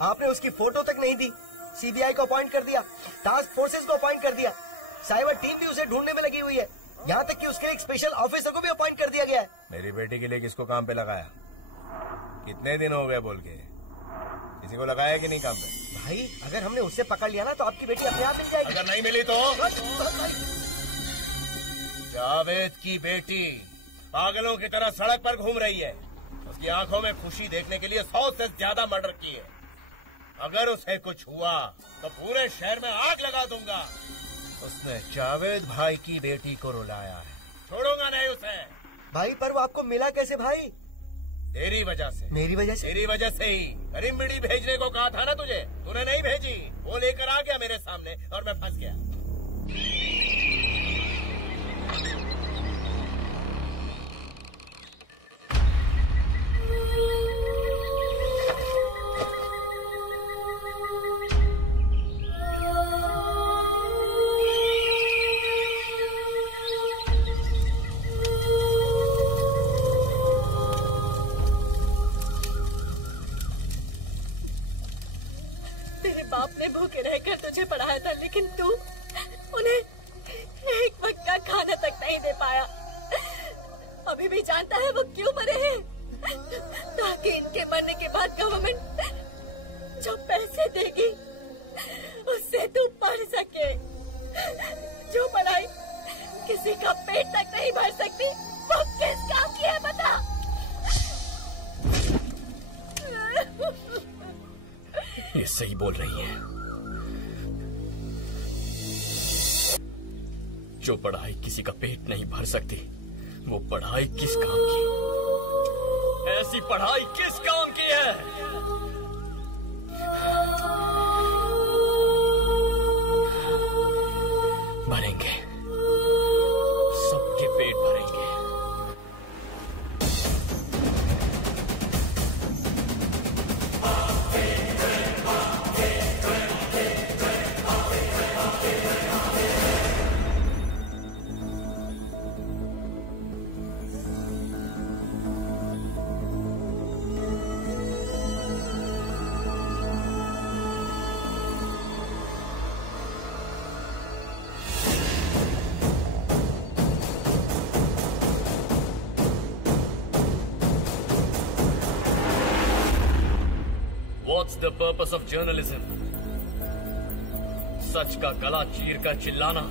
आपने उसकी फोटो तक नहीं दी। सीबीआई को अपॉइंट कर दिया, टास्क फोर्सेस को अपॉइंट कर दिया, साइबर टीम भी उसे ढूंढने में लगी हुई है। यहाँ तक कि उसके लिए एक स्पेशल ऑफिसर को भी अपॉइंट कर दिया गया है। मेरी बेटी के लिए किसको काम पे लगाया? कितने दिन हो गए बोल के? किसी को लगाया कि नहीं काम पे? भाई अगर हमने उससे पकड़ लिया ना तो आपकी बेटी अपने आप मिल जाएगी। अगर नहीं मिली तो? जावेद की बेटी पागलों की तरह सड़क पर घूम रही है। उसकी आंखों में खुशी देखने के लिए 100 से ज्यादा मर्डर किए। अगर उसे कुछ हुआ तो पूरे शहर में आग लगा दूंगा। उसने जावेद भाई की बेटी को रुलाया है। छोड़ूंगा नहीं उसे। भाई पर वो आपको मिला कैसे भाई? तेरी वजह से। मेरी वजह से? तेरी वजह से ही। करीम बीड़ी भेजने को कहा था ना तुझे, तूने नहीं भेजी। वो लेकर आ गया मेरे सामने और मैं फंस गया। भूखे रहकर तुझे पढ़ाया था, लेकिन तू उन्हें एक वक्त का खाना तक नहीं दे पाया। अभी भी जानता है वो क्यों मरे हैं? ताकि इनके मरने के बाद गवर्नमेंट जो पैसे देगी उससे तू पढ़ सके। जो पढ़ाई किसी का पेट तक नहीं भर सकती वो किस काम की है बता? ये सही बोल रही है। जो पढ़ाई किसी का पेट नहीं भर सकती वो पढ़ाई किस काम की? ऐसी पढ़ाई किस काम की है? भरेंगे, सबके पेट भरेंगे। What's the purpose of journalism? सच का गला चीर कर चिल्लाना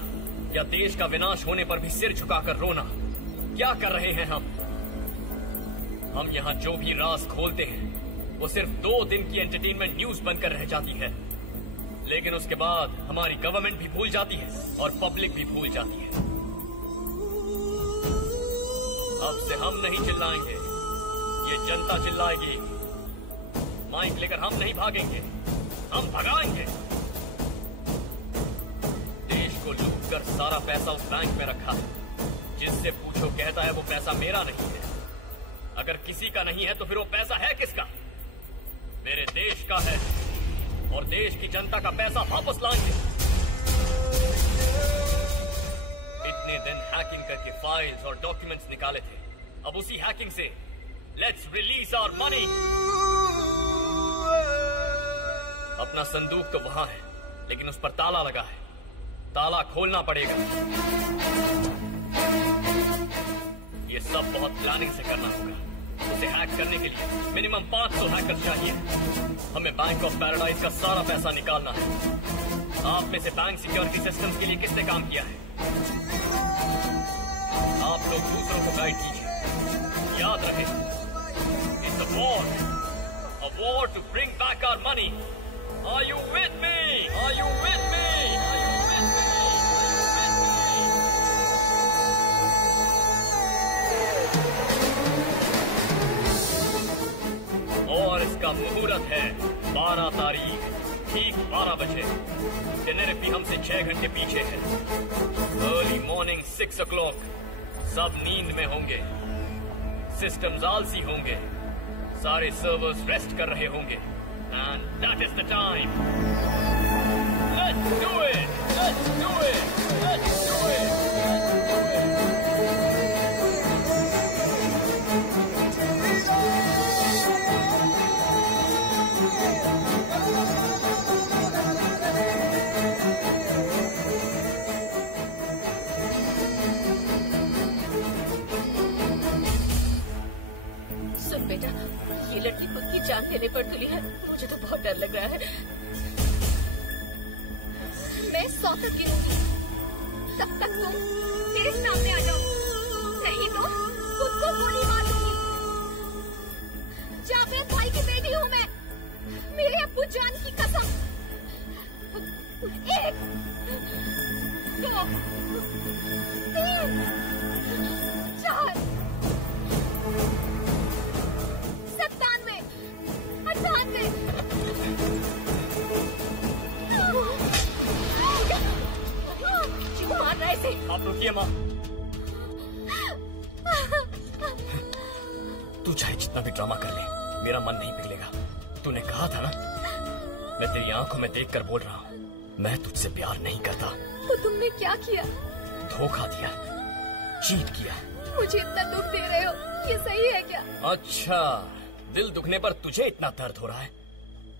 या देश का विनाश होने पर भी सिर झुकाकर रोना? क्या कर रहे हैं हम यहाँ जो भी राज खोलते हैं वो सिर्फ 2 दिन की एंटरटेनमेंट न्यूज बनकर रह जाती है, लेकिन उसके बाद हमारी गवर्नमेंट भी भूल जाती है और पब्लिक भी भूल जाती है। अब से हम नहीं चिल्लाएंगे, ये जनता चिल्लाएगी। माइक लेकर हम नहीं भागेंगे, हम भगाएंगे। जानबूझकर सारा पैसा उस बैंक में रखा है। जिससे पूछो कहता है वो पैसा मेरा नहीं है। अगर किसी का नहीं है तो फिर वो पैसा है किसका? मेरे देश का है और देश की जनता का पैसा वापस लाएंगे। इतने दिन हैकिंग करके फाइल्स और डॉक्यूमेंट्स निकाले थे, अब उसी हैकिंग से लेट्स रिलीज आवर मनी। अपना संदूक तो वहां है लेकिन उस पर ताला लगा है, ताला खोलना पड़ेगा। ये सब बहुत प्लानिंग से करना होगा। उसे हैक करने के लिए मिनिमम 500 हैकर चाहिए। हमें बैंक ऑफ पैराडाइज का सारा पैसा निकालना है। आप में से बैंक सिक्योरिटी सिस्टम्स के लिए किसने काम किया है? आप लोग दूसरों को गाइड कीजिए। याद रहे, it's a war to bring back our money. Are you with me? Are you with me? Are you with me? और इसका मुहूर्त है 12 तारीख, ठीक 12 बजे। टेनेरिफी हमसे 6 घंटे पीछे है। Early morning 6 o'clock। सब नींद में होंगे, सिस्टम्स आलसी होंगे, सारे सर्वर्स रेस्ट कर रहे होंगे। And that is the time. Let's do it. Let's do it. Let's do it. सुन बेटा, ये लड़की पक्की जान देने पर तुली है। मुझे तो बहुत डर लग रहा है। मैं 100 तक गिनूंगी, तब तक तुम मेरे सामने आ जाओ, नहीं तो खुद को गोली मार दूंगी। जावेद भाई की बेटी हूँ मैं, मेरे अब्बू जान की कसम। 1 2 3 4 97 98 क्यों मार रहा है इसे? आप रुकिए माँ। तू चाहे जितना भी ड्रामा कर ले, मेरा मन नहीं पिघलेगा। तूने कहा था ना, मैं तेरी आंखों में देखकर बोल रहा हूँ, मैं तुझसे प्यार नहीं करता। तो तुमने क्या किया? धोखा दिया, चीट किया। मुझे इतना दुख दे रहे हो, ये सही है क्या? अच्छा, दिल दुखने पर तुझे इतना दर्द हो रहा है?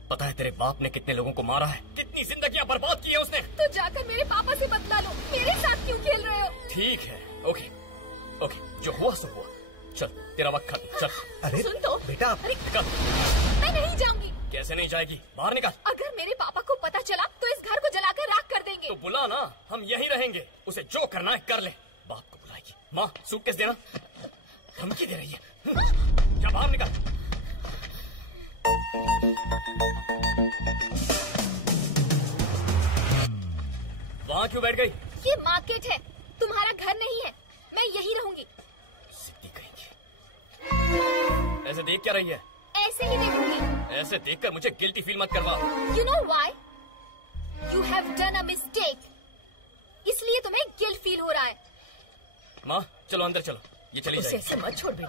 पता है तेरे बाप ने कितने लोगों को मारा है, कितनी जिंदगियां बर्बाद की है उसने। तो जाकर मेरे पापा से बदला लो, मेरे साथ क्यों खेल रहे हो? ठीक है, ओके ओके, जो हुआ सो हुआ। चल, तेरा वक्त खत्म, चल। अरे सुन तो बेटा, निकल। मैं नहीं जाऊंगी। कैसे नहीं जाएगी? बाहर निकल। अगर मेरे पापा को पता चला तो इस घर को जलाकर राख कर देंगे। तो बुला ना, हम यहीं रहेंगे। उसे जो करना है कर ले। बाप को बुलाएगी। माँ, सूटकेस देना। धमकी दे रही है। जा बाहर निकल। वहाँ क्यों बैठ गई? ये मार्केट है, तुम्हारा घर नहीं है। मैं यहीं रहूंगी। ऐसे देख क्या रही है? ऐसे ही देखूंगी। ऐसे देखकर मुझे गिल्टी फील मत करवा। You know why? You have done a mistake. इसलिए तुम्हें गिल्ट फील हो रहा है। माँ, चलो अंदर चलो। ये चली जाएगी। उसे ऐसे मत छोड़ बेटा।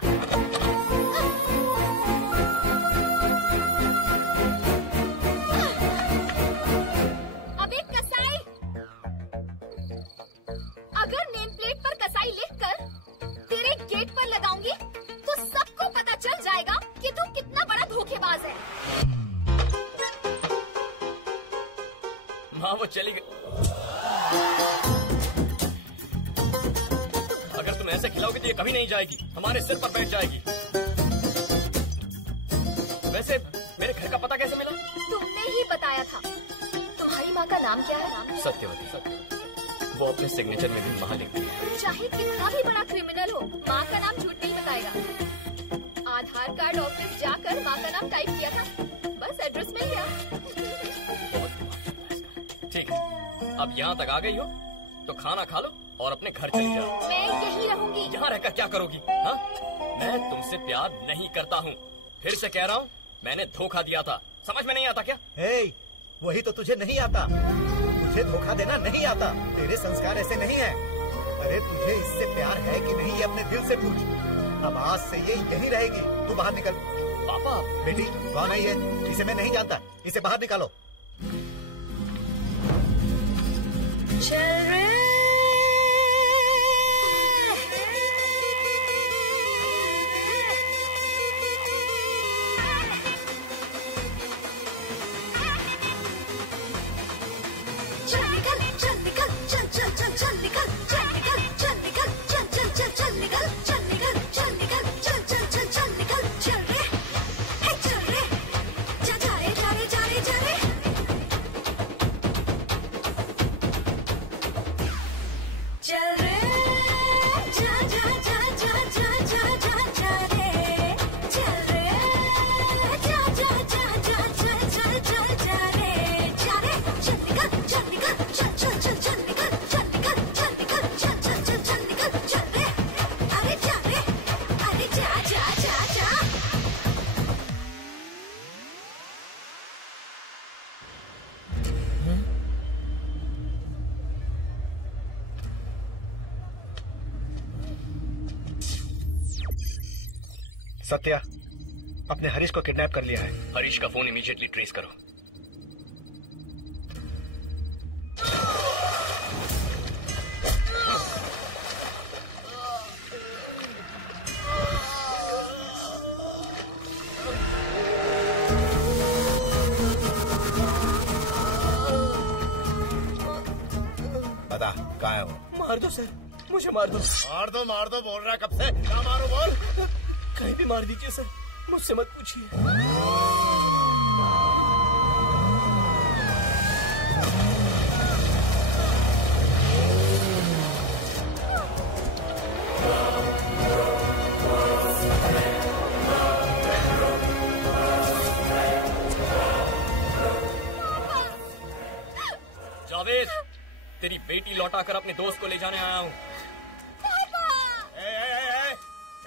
अबे कसाई, अगर नेम प्लेट पर कसाई लिखकर तेरे गेट पर लगाऊंगी तो सबको पता चल जाएगा कि तू कितना बड़ा धोखेबाज है। माँ, वो चली गई। अगर तुम ऐसे खिलाओगे तो ये कभी नहीं जाएगी, हमारे सिर पर बैठ जाएगी। वैसे मेरे घर का पता कैसे मिला? तुमने ही बताया था। तुम्हारी माँ का नाम क्या है? सत्यवती। वो अपने सिग्नेचर में भी माँ लिखती है। चाहे कितना भी बड़ा क्रिमिनल हो, माँ का नाम झूठ नहीं बताएगा। आधार कार्ड ऑफिस जाकर माँ का नाम टाइप किया था, बस एड्रेस मिल गया। ठीक है, अब यहाँ तक आ गई हो तो खाना खा लो और अपने घर चली जाओ। मैं यहीं रहूंगी। यहाँ रहकर क्या करोगी? हाँ, मैं तुमसे प्यार नहीं करता हूँ। फिर से कह रहा हूँ, मैंने धोखा दिया था। समझ में नहीं आता क्या? वही तो तुझे नहीं आता। तुझे धोखा देना नहीं आता। तेरे संस्कार ऐसे नहीं है। अरे तुझे इससे प्यार है कि नहीं, ये अपने दिल से पूछ। अब आज से ये यही रहेगी। तू बाहर निकल। पापा। बेटी कौन है ये? इसे मैं नहीं जानता। इसे बाहर निकालो। चल रे। चल निकल, चल निकल, चल चल चल चल निकल, चल निकल, चल निकल, चल चल चल चल निकल, चल निकल, चल निकल, चल चल चल चल निकल, चल रे, हे चल रे, जा जा रे, जा रे, जा रे, जा रे। चल रे, जा जा जा जा जा जा जा जा रे, चल रे, जा जा जा जा जा जा जा जा रे, जा रे, चल निकल, चल निकल, चल चल चल चल निकल, चल निकल, चल निकल, चल चल चल चल निकल, चल रे, अरे जा रे, अरे जा जा जा जा। सत्या, अपने हरीश को किडनैप कर लिया है। हरीश का फोन इमीडिएटली ट्रेस करो। बता कहाँ है वो? मार दो सर, मुझे मार दो। मार दो बोल रहा है कब से। क्या मारो बोल। कहीं भी मार दीजिए सर, मुझसे मत पूछिए। जावेद, तेरी बेटी लौटाकर अपने दोस्त को ले जाने आया हूँ।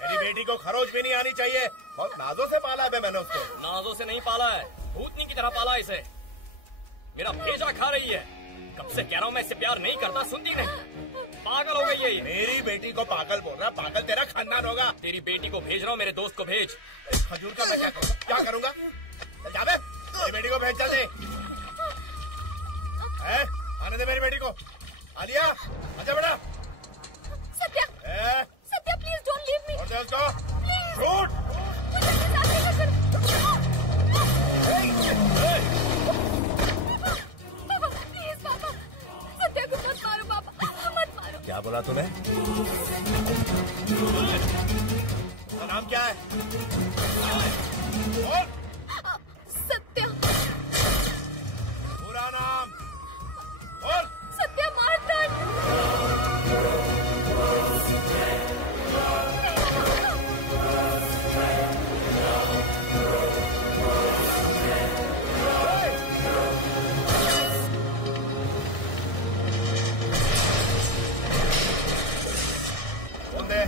मेरी बेटी को खरोच भी नहीं आनी चाहिए। बहुत नाजों से पाला है मैंने उसको। नाजों से नहीं पाला है, भूतनी की तरह पाला है इसे। मेरा भेजा खा रही है। कब से कह रहा हूँ मैं इससे प्यार नहीं करता, सुनती नहीं। पागल हो गई है ये। मेरी बेटी को पागल बोल रहा, पागल तेरा खानदान होगा। तेरी बेटी को भेज रहा हूँ, मेरे दोस्त को भेज। खजूर का मैं क्या करूँगा? जावेद, मेरी बेटी को भेज चल दे। आने दे मेरी बेटी को। आलिया, आजा बेटा। Satya, Satya please don't leave me. और दे उसको। शूट। मुझे अपने साथ लेकर चलो। पापा, प्लीज पापा, सत्या को मत मारो पापा, मत मारो। क्या बोला तूने? उसका नाम क्या है? बोल। सत्या। पूरा नाम बोल। सत्या मार्टन। बोल दे।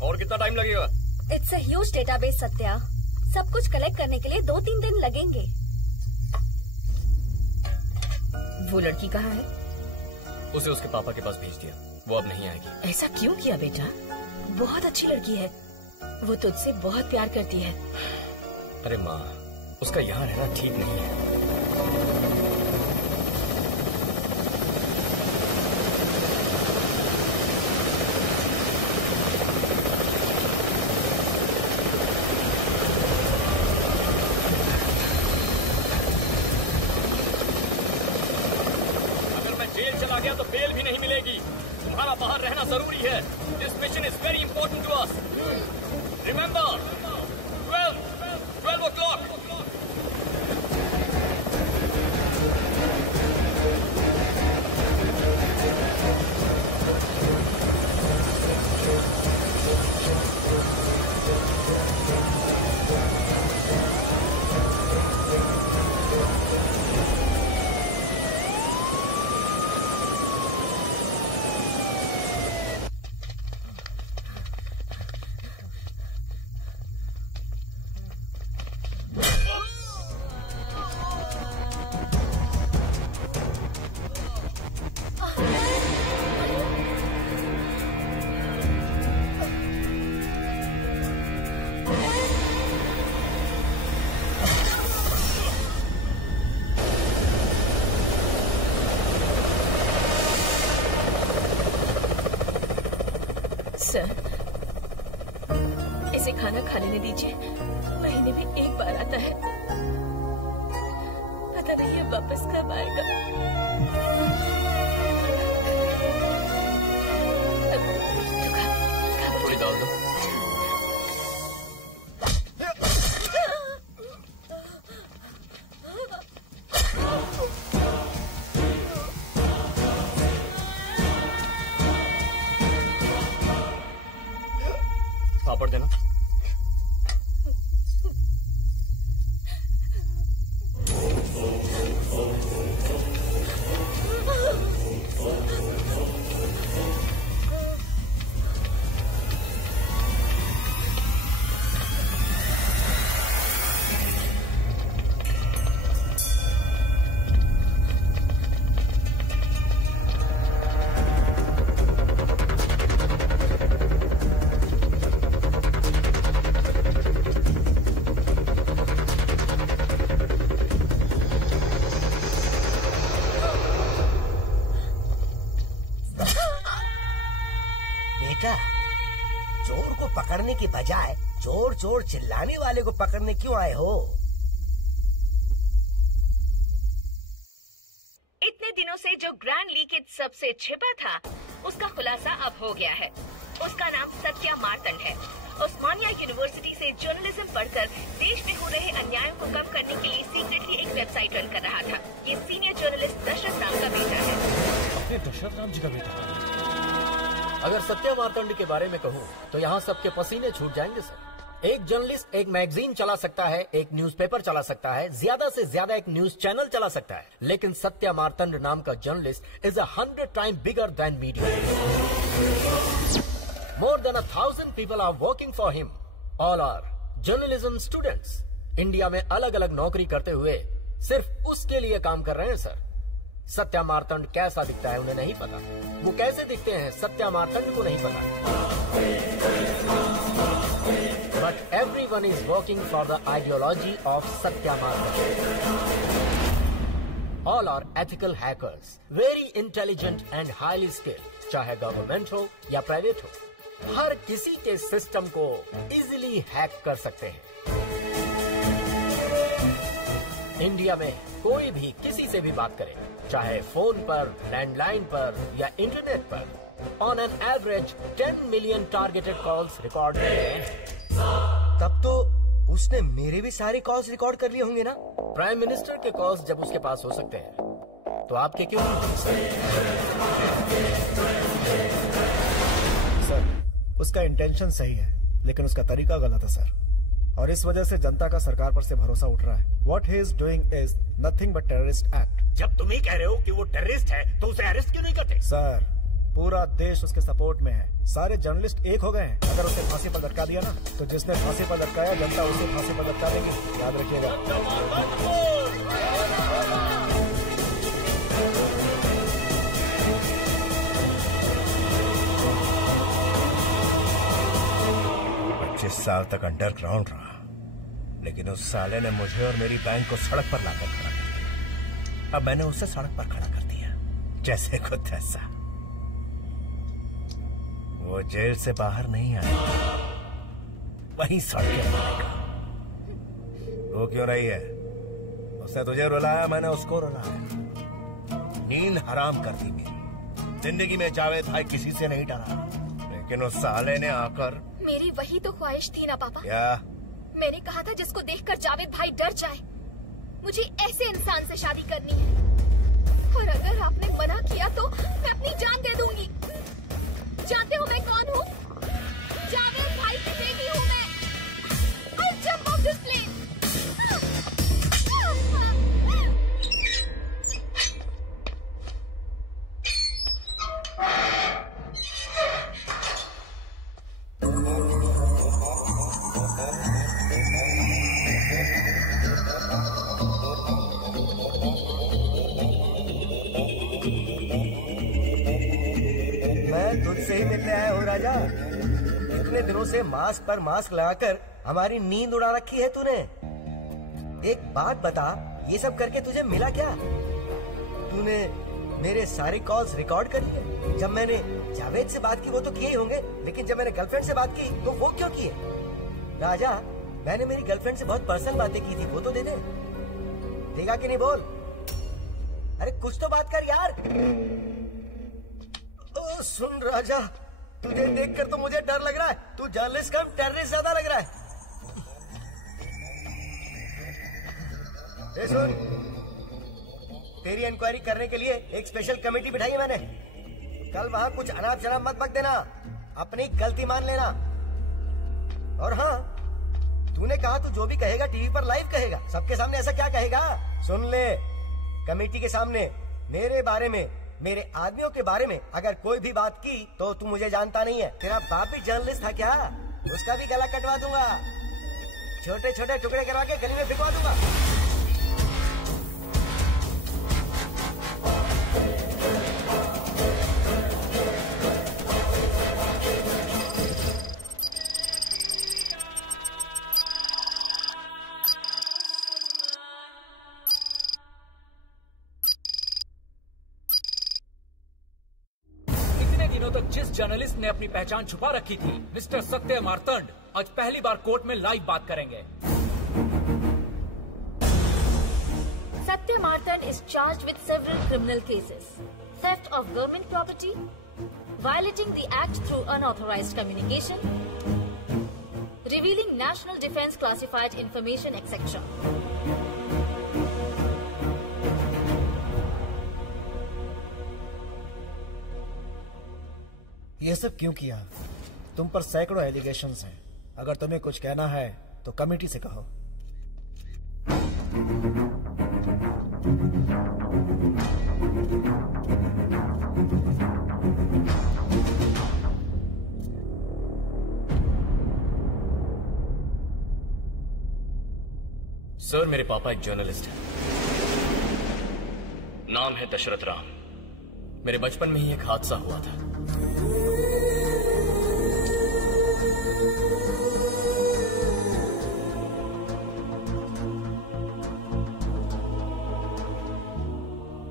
और कितना टाइम लगेगा? It's a huge database Satya. सब कुछ कलेक्ट करने के लिए 2-3 दिन लगेंगे। वो लड़की कहाँ है? उसे उसके पापा के पास भेज दिया, वो अब नहीं आएगी। ऐसा क्यों किया बेटा? बहुत अच्छी लड़की है, वो तुझसे बहुत प्यार करती है। अरे माँ, उसका यहाँ रहना ठीक नहीं है। चला गया तो बेल भी नहीं मिलेगी। तुम्हारा बाहर रहना जरूरी है। This mission is very important to us. Remember 12 o'clock। Sir, इसे खाना खा लेने दीजिए। महीने में एक बार आता है, पता नहीं है वापस कब आएगा। थोड़ी दाल दो। पापड़ देना। चोर को पकड़ने की बजाय चोर चोर चिल्लाने वाले को पकड़ने क्यों आए हो? इतने दिनों से जो ग्रैंड लीकेज सबसे छिपा था, उसका खुलासा अब हो गया है। उसका नाम सत्या मार्तंड है। उस्मानिया यूनिवर्सिटी से जर्नलिज्म पढ़कर देश में हो रहे अन्यायों को कम करने के लिए सीक्रेटली एक वेबसाइट रन कर रहा था। ये सीनियर जर्नलिस्ट दशरथ राम का बेटा है। अपने दशरथ राम जी का बेटा? अगर सत्या मार्तंड के बारे में कहूँ तो यहाँ सबके पसीने छूट जाएंगे सर। एक जर्नलिस्ट एक मैगजीन चला सकता है, एक न्यूज़पेपर चला सकता है, ज्यादा से ज्यादा एक न्यूज चैनल चला सकता है, लेकिन सत्या मार्तंड नाम का journalist is 100 time bigger than media. More than 1000 people are working for him. All are journalism students. India में अलग अलग नौकरी करते हुए सिर्फ उसके लिए काम कर रहे हैं सर। सत्या मार्तंड कैसा दिखता है उन्हें नहीं पता। वो कैसे दिखते हैं सत्या मार्तंड को नहीं पता। But everyone is working for the ideology of Satya Martand. All are ethical hackers, very intelligent and highly skilled, चाहे गवर्नमेंट हो या प्राइवेट हो। हर किसी के सिस्टम को इजीली हैक कर सकते हैं। इंडिया में कोई भी किसी से भी बात करे, चाहे फोन पर, लैंडलाइन पर या इंटरनेट पर, on an average 10 million targeted calls record किए। तब तो उसने मेरे भी सारे कॉल्स रिकॉर्ड कर लिए होंगे ना? प्राइम मिनिस्टर के कॉल्स जब उसके पास हो सकते हैं तो आपके क्यों नहीं? सर, उसका इंटेंशन सही है लेकिन उसका तरीका गलत है सर, और इस वजह से जनता का सरकार पर से भरोसा उठ रहा है। What he is doing is nothing but terrorist act। जब तुम ही कह रहे हो कि वो टेररिस्ट है तो उसे अरेस्ट क्यों नहीं करते? सर, पूरा देश उसके सपोर्ट में है। सारे जर्नलिस्ट एक हो गए हैं। अगर उसे फांसी पर लटका दिया ना तो जिसने फांसी पर लटकाया जनता उसे फांसी पर लटका देगी, याद रखिएगा। जिस साल तक अंडरग्राउंड रहा, लेकिन उस साले ने मुझे और मेरी बैंक को सड़क पर लाकर खड़ा कर दिया। अब मैंने उसे सड़क पर खड़ा कर दिया, जैसे को तैसा। वो जेल से बाहर नहीं आया, वहीं सड़कें मारेगा। वो क्यों रही है? उसने तुझे रुलाया, मैंने उसको रुलाया। नींद हराम कर दी मेरी। जिंदगी में जावेद भाई किसी से नहीं डरा, लेकिन उस साले ने आकर। मेरी वही तो ख्वाहिश थी ना पापा। क्या? मैंने कहा था जिसको देखकर जावेद भाई डर जाए। मुझे ऐसे इंसान से शादी करनी है, और अगर आपने मना किया तो मैं अपनी जान दे दूंगी। जानते हो मैं कौन हूँ? जावेद भाई की बेटी हूँ मैं। I'll jump off this plane। तुझसे ही मिलने आया हूँ राजा। इतने दिनों से मास्क पर मास्क लगाकर हमारी नींद उड़ा रखी है तूने। एक बात बता, ये सब करके तुझे मिला क्या? तूने मेरे सारे कॉल्स रिकॉर्ड करी है। जब मैंने जावेद से बात की वो तो किए ही होंगे, लेकिन जब मैंने गर्लफ्रेंड से बात की तो वो क्यों किए? राजा, मैंने मेरी गर्लफ्रेंड से बहुत पर्सनल बातें की थी, वो तो दे दे। देगा कि नहीं बोल? अरे कुछ तो बात कर यार। ओ सुन राजा, तुझे देखकर तो मुझे डर लग रहा है। तू जर्नलिस्ट कम टेररिस्ट ज्यादा लग रहा है। सुन, तेरी इंक्वायरी करने के लिए एक स्पेशल कमेटी बिठाई है मैंने। कल वहाँ कुछ अनाप शनाप मत बक देना, अपनी गलती मान लेना। और हाँ, तूने कहा तू जो भी कहेगा टीवी पर लाइव कहेगा, सबके सामने। ऐसा क्या कहेगा? सुन ले, कमेटी के सामने मेरे बारे में, मेरे आदमियों के बारे में अगर कोई भी बात की तो तू मुझे जानता नहीं है। तेरा बाप भी जर्नलिस्ट था क्या? उसका भी गला कटवा दूंगा, छोटे छोटे टुकड़े करवा के गली में फिकवा दूंगा। जिस जर्नलिस्ट ने अपनी पहचान छुपा रखी थी, मिस्टर सत्य मार्तंड, आज पहली बार कोर्ट में लाइव बात करेंगे। Satya Martan is charged with several criminal cases: theft of government property, violating the act through unauthorized communication, revealing national defense classified information, etc. ये सब क्यों किया? तुम पर सैकड़ों एलिगेशंस हैं। अगर तुम्हें कुछ कहना है तो कमेटी से कहो। सर, मेरे पापा एक जर्नलिस्ट हैं। नाम है दशरथ राम। मेरे बचपन में ही एक हादसा हुआ था।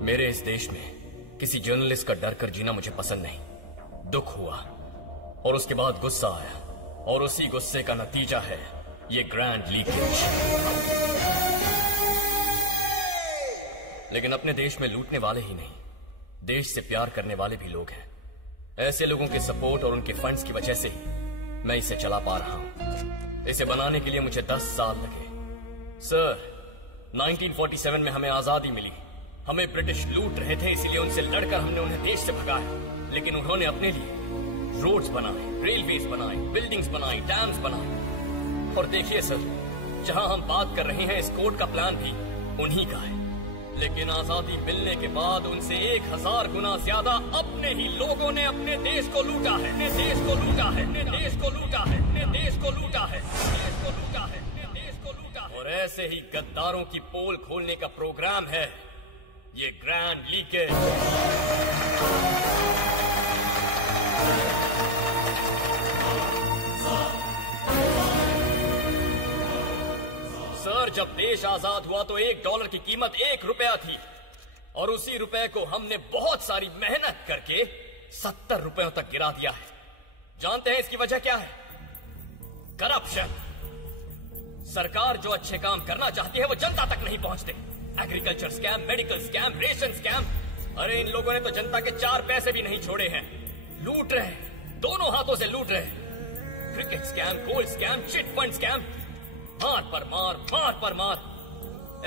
मेरे इस देश में किसी जर्नलिस्ट का डर कर जीना मुझे पसंद नहीं। दुख हुआ और उसके बाद गुस्सा आया, और उसी गुस्से का नतीजा है ये ग्रैंड लीकेज। लेकिन अपने देश में लूटने वाले ही नहीं, देश से प्यार करने वाले भी लोग हैं। ऐसे लोगों के सपोर्ट और उनके फंड्स की वजह से ही मैं इसे चला पा रहा हूं। इसे बनाने के लिए मुझे 10 साल लगे। सर, 1947 में हमें आजादी मिली। हमें ब्रिटिश लूट रहे थे, इसीलिए उनसे लड़कर हमने उन्हें देश से भगाया। लेकिन उन्होंने अपने लिए रोड्स बनाए, रेलवेज बनाए, बिल्डिंग्स बनाई, डैम्स बनाए। और देखिए सर, जहां हम बात कर रहे हैं, इस कोर्ट का प्लान भी उन्हीं का है। लेकिन आजादी मिलने के बाद उनसे 1000 गुना ज्यादा अपने ही लोगों ने अपने देश को लूटा है, अपने देश को लूटा है, अपने देश को लूटा है, अपने देश को लूटा है, देश को लूटा है, अपने देश को लूटा है। और ऐसे ही गद्दारों की पोल खोलने का प्रोग्राम है ये ग्रैंड लीकेज। सर, जब देश आजाद हुआ तो $1 की कीमत $1 थी, और उसी रुपए को हमने बहुत सारी मेहनत करके 70 रुपयों तक गिरा दिया है। जानते हैं इसकी वजह क्या है? करप्शन। सरकार जो अच्छे काम करना चाहती है वो जनता तक नहीं पहुंचते। Agriculture scam, medical scam, ration scam. अरे इन लोगों ने तो जनता के 4 पैसे भी नहीं छोड़े हैं। लूट रहे हैं, दोनों हाथों से लूट रहे हैं। Cricket scam, gold scam, chit fund scam. मार पर मार, मार पर मार।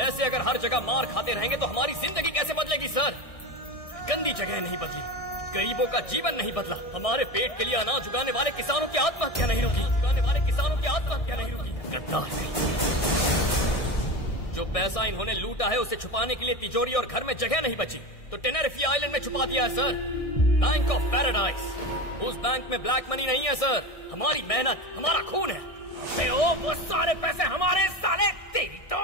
ऐसे अगर हर जगह मार खाते रहेंगे तो हमारी जिंदगी कैसे बदलेगी सर? गंदी जगह नहीं बदली, गरीबों का जीवन नहीं बदला, हमारे पेट के लिए अनाज उगाने वाले किसानों की आत्महत्या नहीं रुकी, उगाने वाले किसानों की आत्महत्या नहीं रुकी। गद्दार। जो पैसा इन्होंने लूटा है उसे छुपाने के लिए तिजोरी और घर में जगह नहीं बची, तो टेनेरिफे आइलैंड में छुपा दिया है सर। Bank of paradise. उस बैंक में ब्लैक मनी नहीं है सर, हमारी मेहनत, हमारा खून है। वो सारे पैसे हमारे, साले तेरी तो।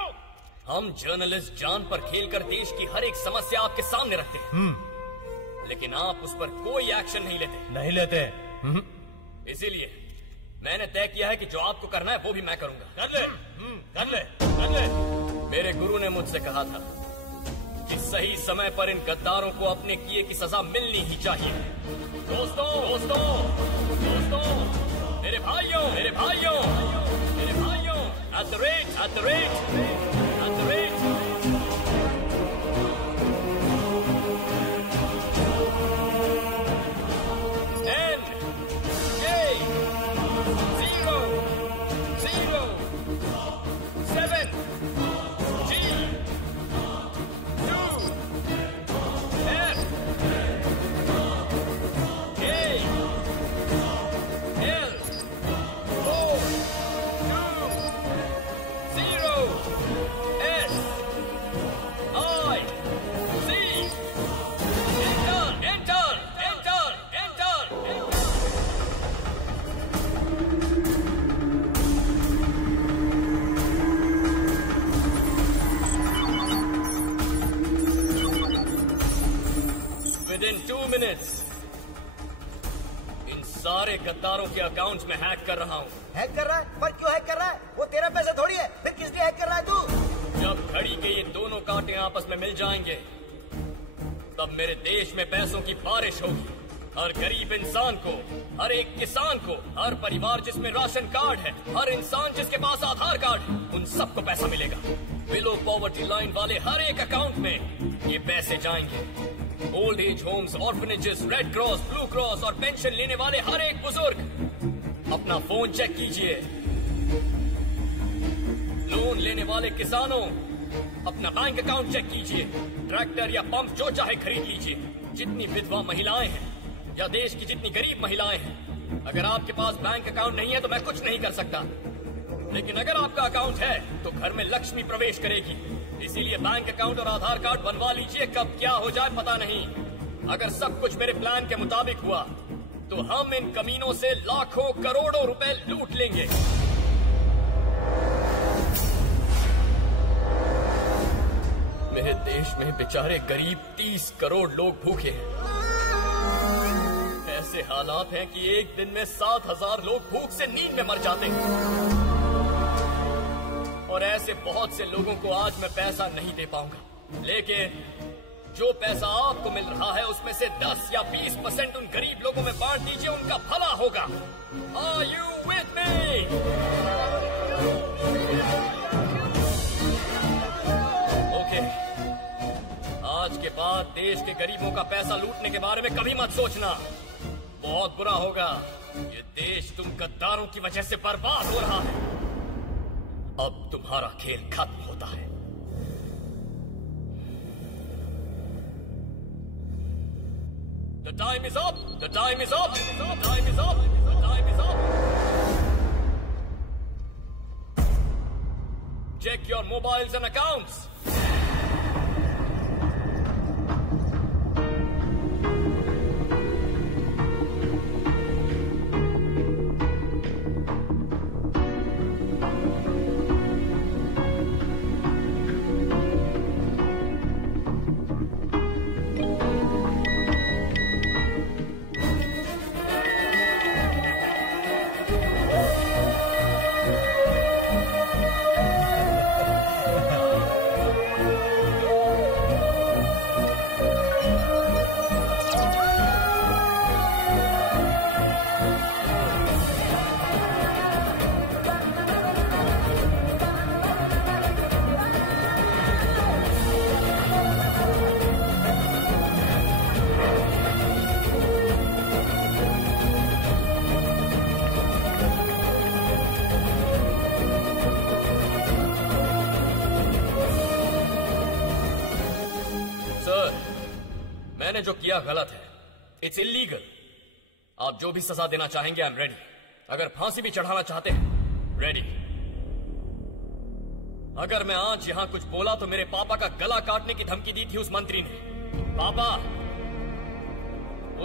हम जर्नलिस्ट जान पर खेलकर देश की हर एक समस्या आपके सामने रखते हैं, लेकिन आप उस पर कोई एक्शन नहीं लेते। इसीलिए मैंने तय किया है कि जो आपको करना है वो भी मैं करूंगा। कर ले। मेरे गुरु ने मुझसे कहा था, कि सही समय पर इन गद्दारों को अपने किए की सजा मिलनी ही चाहिए। दोस्तों दोस्तों दोस्तों, मेरे भाइयों मेरे भाइयों मेरे भाइयों, at the rate 10, 8, 0, 0, 7, G, 2, F, A, L, 4, 2, 0, S, I, C, enter. Within 2 minutes, इन सारे गद्दारों के अकाउंट्स में हैक कर रहा हूँ। हैक कर रहा है? पर क्यों हैक कर रहा है? वो तेरा पैसा थोड़ी है, फिर किस लिए हैक कर रहा है तू? जब घड़ी के ये दोनों कांटे आपस में मिल जाएंगे, तब मेरे देश में पैसों की बारिश होगी। हर गरीब इंसान को, हर एक किसान को, हर परिवार जिसमें राशन कार्ड है, हर इंसान जिसके पास आधार कार्ड है, उन सबको पैसा मिलेगा। बिलो पॉवर्टी लाइन वाले हर एक अकाउंट में ये पैसे जाएंगे। Old age homes, orphanages, red cross, blue cross और पेंशन लेने वाले हर एक बुजुर्ग अपना फोन चेक कीजिए। लोन लेने वाले किसानों अपना बैंक अकाउंट चेक कीजिए। ट्रैक्टर या पंप जो चाहे खरीद लीजिए। जितनी विधवा महिलाएं हैं या देश की जितनी गरीब महिलाएं हैं, अगर आपके पास बैंक अकाउंट नहीं है तो मैं कुछ नहीं कर सकता, लेकिन अगर आपका अकाउंट है तो घर में लक्ष्मी प्रवेश करेगी। इसीलिए बैंक अकाउंट और आधार कार्ड बनवा लीजिए, कब क्या हो जाए पता नहीं। अगर सब कुछ मेरे प्लान के मुताबिक हुआ तो हम इन कमीनों से लाखों करोड़ों रुपए लूट लेंगे। मेरे देश में बेचारे गरीब 30 करोड़ लोग भूखे हैं। ऐसे हालात हैं कि एक दिन में 7,000 लोग भूख से नींद में मर जाते हैं। और ऐसे बहुत से लोगों को आज मैं पैसा नहीं दे पाऊंगा, लेकिन जो पैसा आपको मिल रहा है उसमें से 10 या 20% उन गरीब लोगों में बांट दीजिए, उनका भला होगा। Are you with me? Okay, आज के बाद देश के गरीबों का पैसा लूटने के बारे में कभी मत सोचना, बहुत बुरा होगा। ये देश तुम गद्दारों की वजह से बर्बाद हो रहा है। अब तुम्हारा खेल खत्म होता है। The time is up. The time is up. The time is up. The time is up. Check your mobiles and accounts. मैंने जो किया गलत है, इट्स इलीगल। आप जो भी सजा देना चाहेंगे, आई एम रेडी। अगर फांसी भी चढ़ाना चाहते हैं, रेडी। अगर मैं आज यहां कुछ बोला तो मेरे पापा का गला काटने की धमकी दी थी उस मंत्री ने। पापा,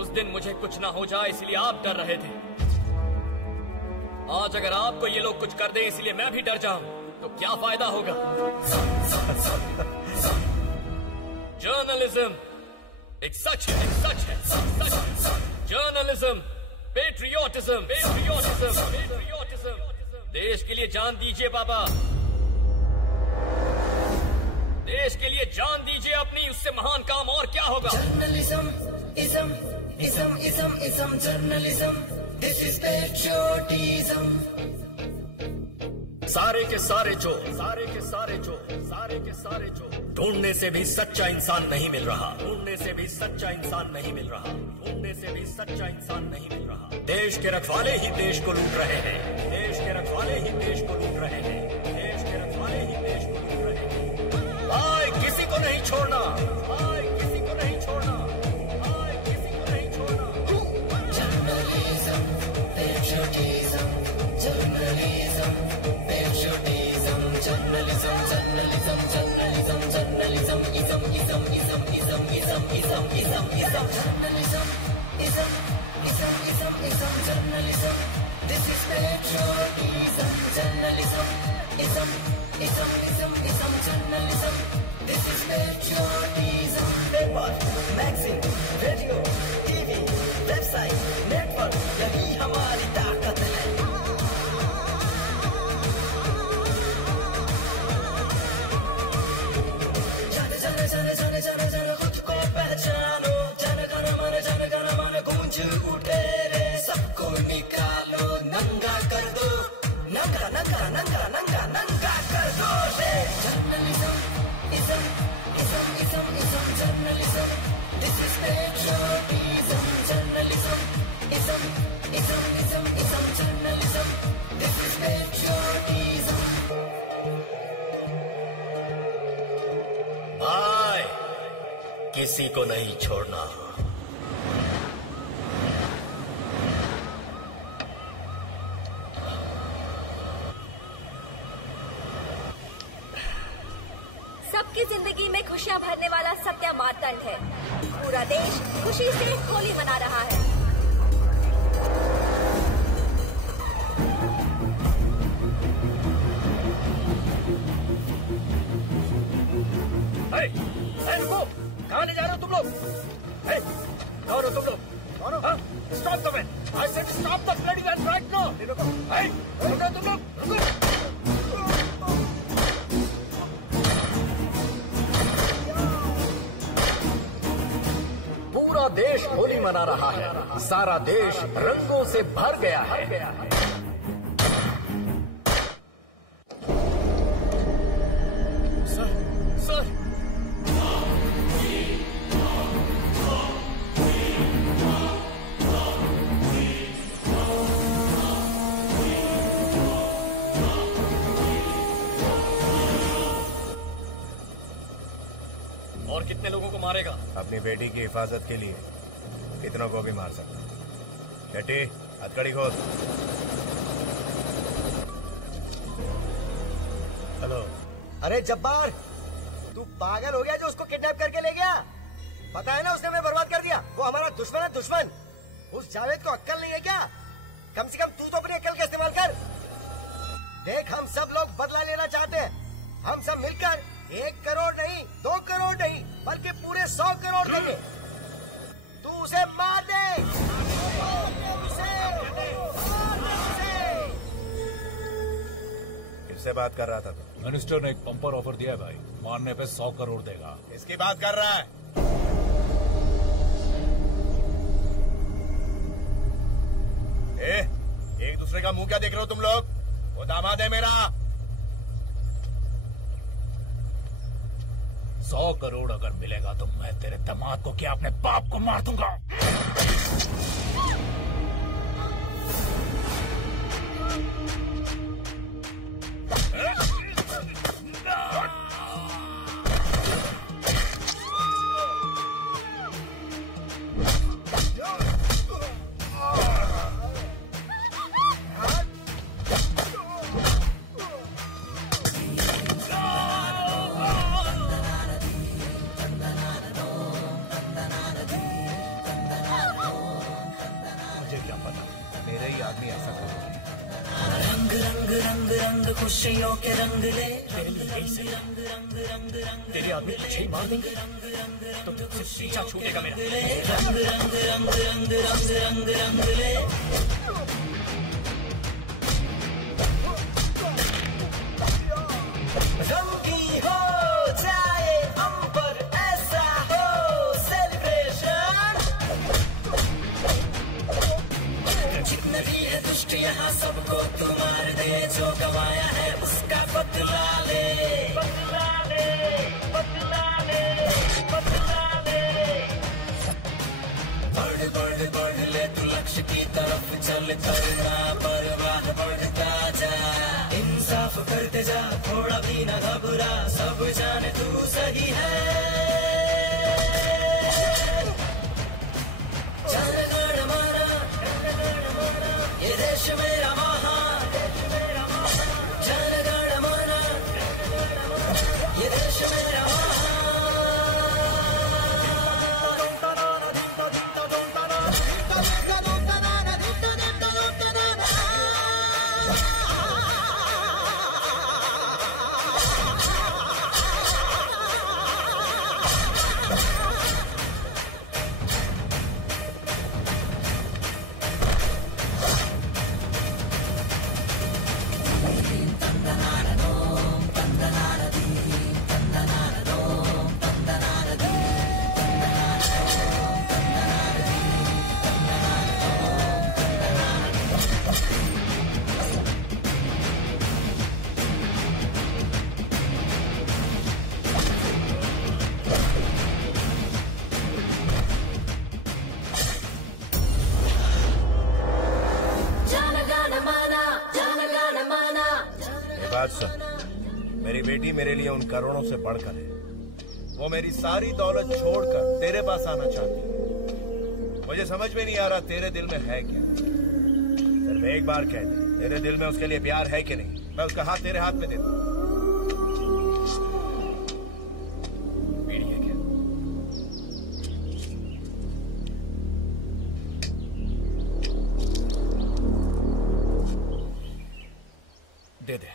उस दिन मुझे कुछ ना हो जाए इसलिए आप डर रहे थे। आज अगर आपको ये लोग कुछ कर दें इसलिए मैं भी डर जाऊं तो क्या फायदा होगा? जर्नलिज्म एक सच है, एक सच है, सच है। Journalism, patriotism, patriotism, patriotism. देश के लिए जान दीजिए बाबा, देश के लिए जान दीजिए अपनी उस महान काम और क्या होगा? Journalism, ism, journalism, this is patriotism. सारे के सारे चोर, सारे के सारे चोर, सारे के सारे चोर। ढूंढने से भी सच्चा इंसान नहीं मिल रहा, ढूंढने से भी सच्चा इंसान नहीं मिल रहा, ढूंढने से भी सच्चा इंसान नहीं मिल रहा। देश के रखवाले ही देश को लूट रहे हैं, देश के रखवाले ही देश को लूट रहे हैं, देश के रखवाले ही देश को लूट रहे हैं। भाई किसी को नहीं छोड़ना, भाई किसी को नहीं छोड़ना, भाई किसी को नहीं छोड़ना। Journalism, patriotism, journalism, patriotism, journalism, journalism, journalism, journalism, ism, journalism, this is patriotism, journalism, ism, journalism, this is patriotism. Paper, magazine, radio, TV, website, network, यही हमारी ताकत है। जन खुद को पहचानो, जन गण मन गूंज उठे रे, सबको निकालो, नंगा कर दो, नंगा नंगा नंगा नंगा नंगा कर दो रे। Journalism, ism, journalism, this is patriotism, journalism, ism, journalism, this is patriotism. भाई किसी को नहीं छोड़ना। सबकी जिंदगी में खुशियां भरने वाला सत्या मार्तंड है। पूरा देश खुशी से होली मना रहा है। रुको, कहाँ ले जा रहे हो तुम लोग? कौन हो तुम लोग? कौन हो? Stop the van! I said stop the bloody van right now! रुको, रुको तुम लोग, रुको! पूरा देश होली मना रहा है, सारा देश रंगों से भर गया है। और कितने लोगों को मारेगा? अपनी बेटी की हिफाजत के लिए कितनों को भी मार सकता। बेटी हथकड़ी खोल। हेलो। अरे जब्बार, तू पागल हो गया जो उसको किडनैप करके ले गया? पता है ना उसने हमें बर्बाद कर दिया। वो हमारा दुश्मन है, दुश्मन। उस जावेद को अक्ल नहीं है क्या? कम से कम तू तो अपनी अक्ल का इस्तेमाल कर। देख, हम सब लोग बदला लेना चाहते हैं। हम सब मिलकर 1 करोड़ नहीं, 2 करोड़ नहीं, बल्कि पूरे 100 करोड़ देंगे। तू उसे मार दे, किससे बात कर रहा था तू? मिनिस्टर ने एक पंपर ऑफर दिया है भाई, मारने पे 100 करोड़ देगा। इसकी बात कर रहा है? एक दूसरे का मुंह क्या देख रहे हो तुम लोग? वो दामाद है मेरा। 100 करोड़ अगर मिलेगा तो मैं तेरे दामाद को क्या अपने बाप को मार दूंगा। खुशियों के रंग ले, तेरे आदमी पीछे ही मार देंगे तो तुझसे पीछा छूटेगा मेरा। रंग रंग रंग रंग रंग रंग रंग ले। रंगी हो जाए अंबर, ऐसा हो दिल पर ना परवाह बढ़ता जा, इंसाफ करते जा, थोड़ा भी ना घबरा, सब जाने तू सही है। जनगण मन ये देश मेरा महान, जनगण मन ये देश मेरा मेरी बेटी मेरे लिए उन करोड़ों से बढ़कर है। वो मेरी सारी दौलत छोड़कर तेरे पास आना चाहती है। मुझे समझ में नहीं आ रहा तेरे दिल में है क्या। सिर्फ एक बार कह दे, तेरे दिल में उसके लिए प्यार है कि नहीं। मैं उसका हाथ तेरे हाथ में दे दूं। बीड़ी है क्या? दे दे।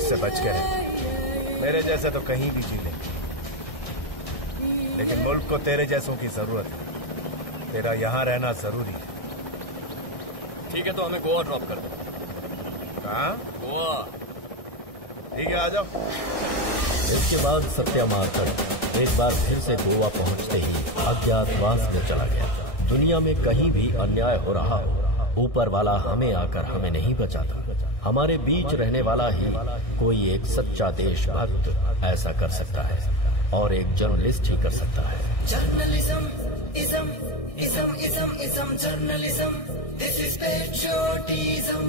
से बच के रहे। मेरे जैसे तो कहीं भी जी लेंगे, लेकिन मुल्क को तेरे जैसों की जरूरत है। तेरा यहाँ रहना जरूरी है। ठीक है, तो हमें गोवा ड्रॉप कर दो। कहाँ? गोवा। ठीक है, आ जाओ। इसके बाद सत्या मारतंड एक बार फिर से गोवा पहुंचते ही अज्ञातवास में चला गया। दुनिया में कहीं भी अन्याय हो रहा हो, ऊपर वाला हमें आकर हमें नहीं बचाता। हमारे बीच रहने वाला ही कोई एक सच्चा देशभक्त ऐसा कर सकता है, और एक जर्नलिस्ट ही कर सकता है। Journalism ism journalism, this is patriotism.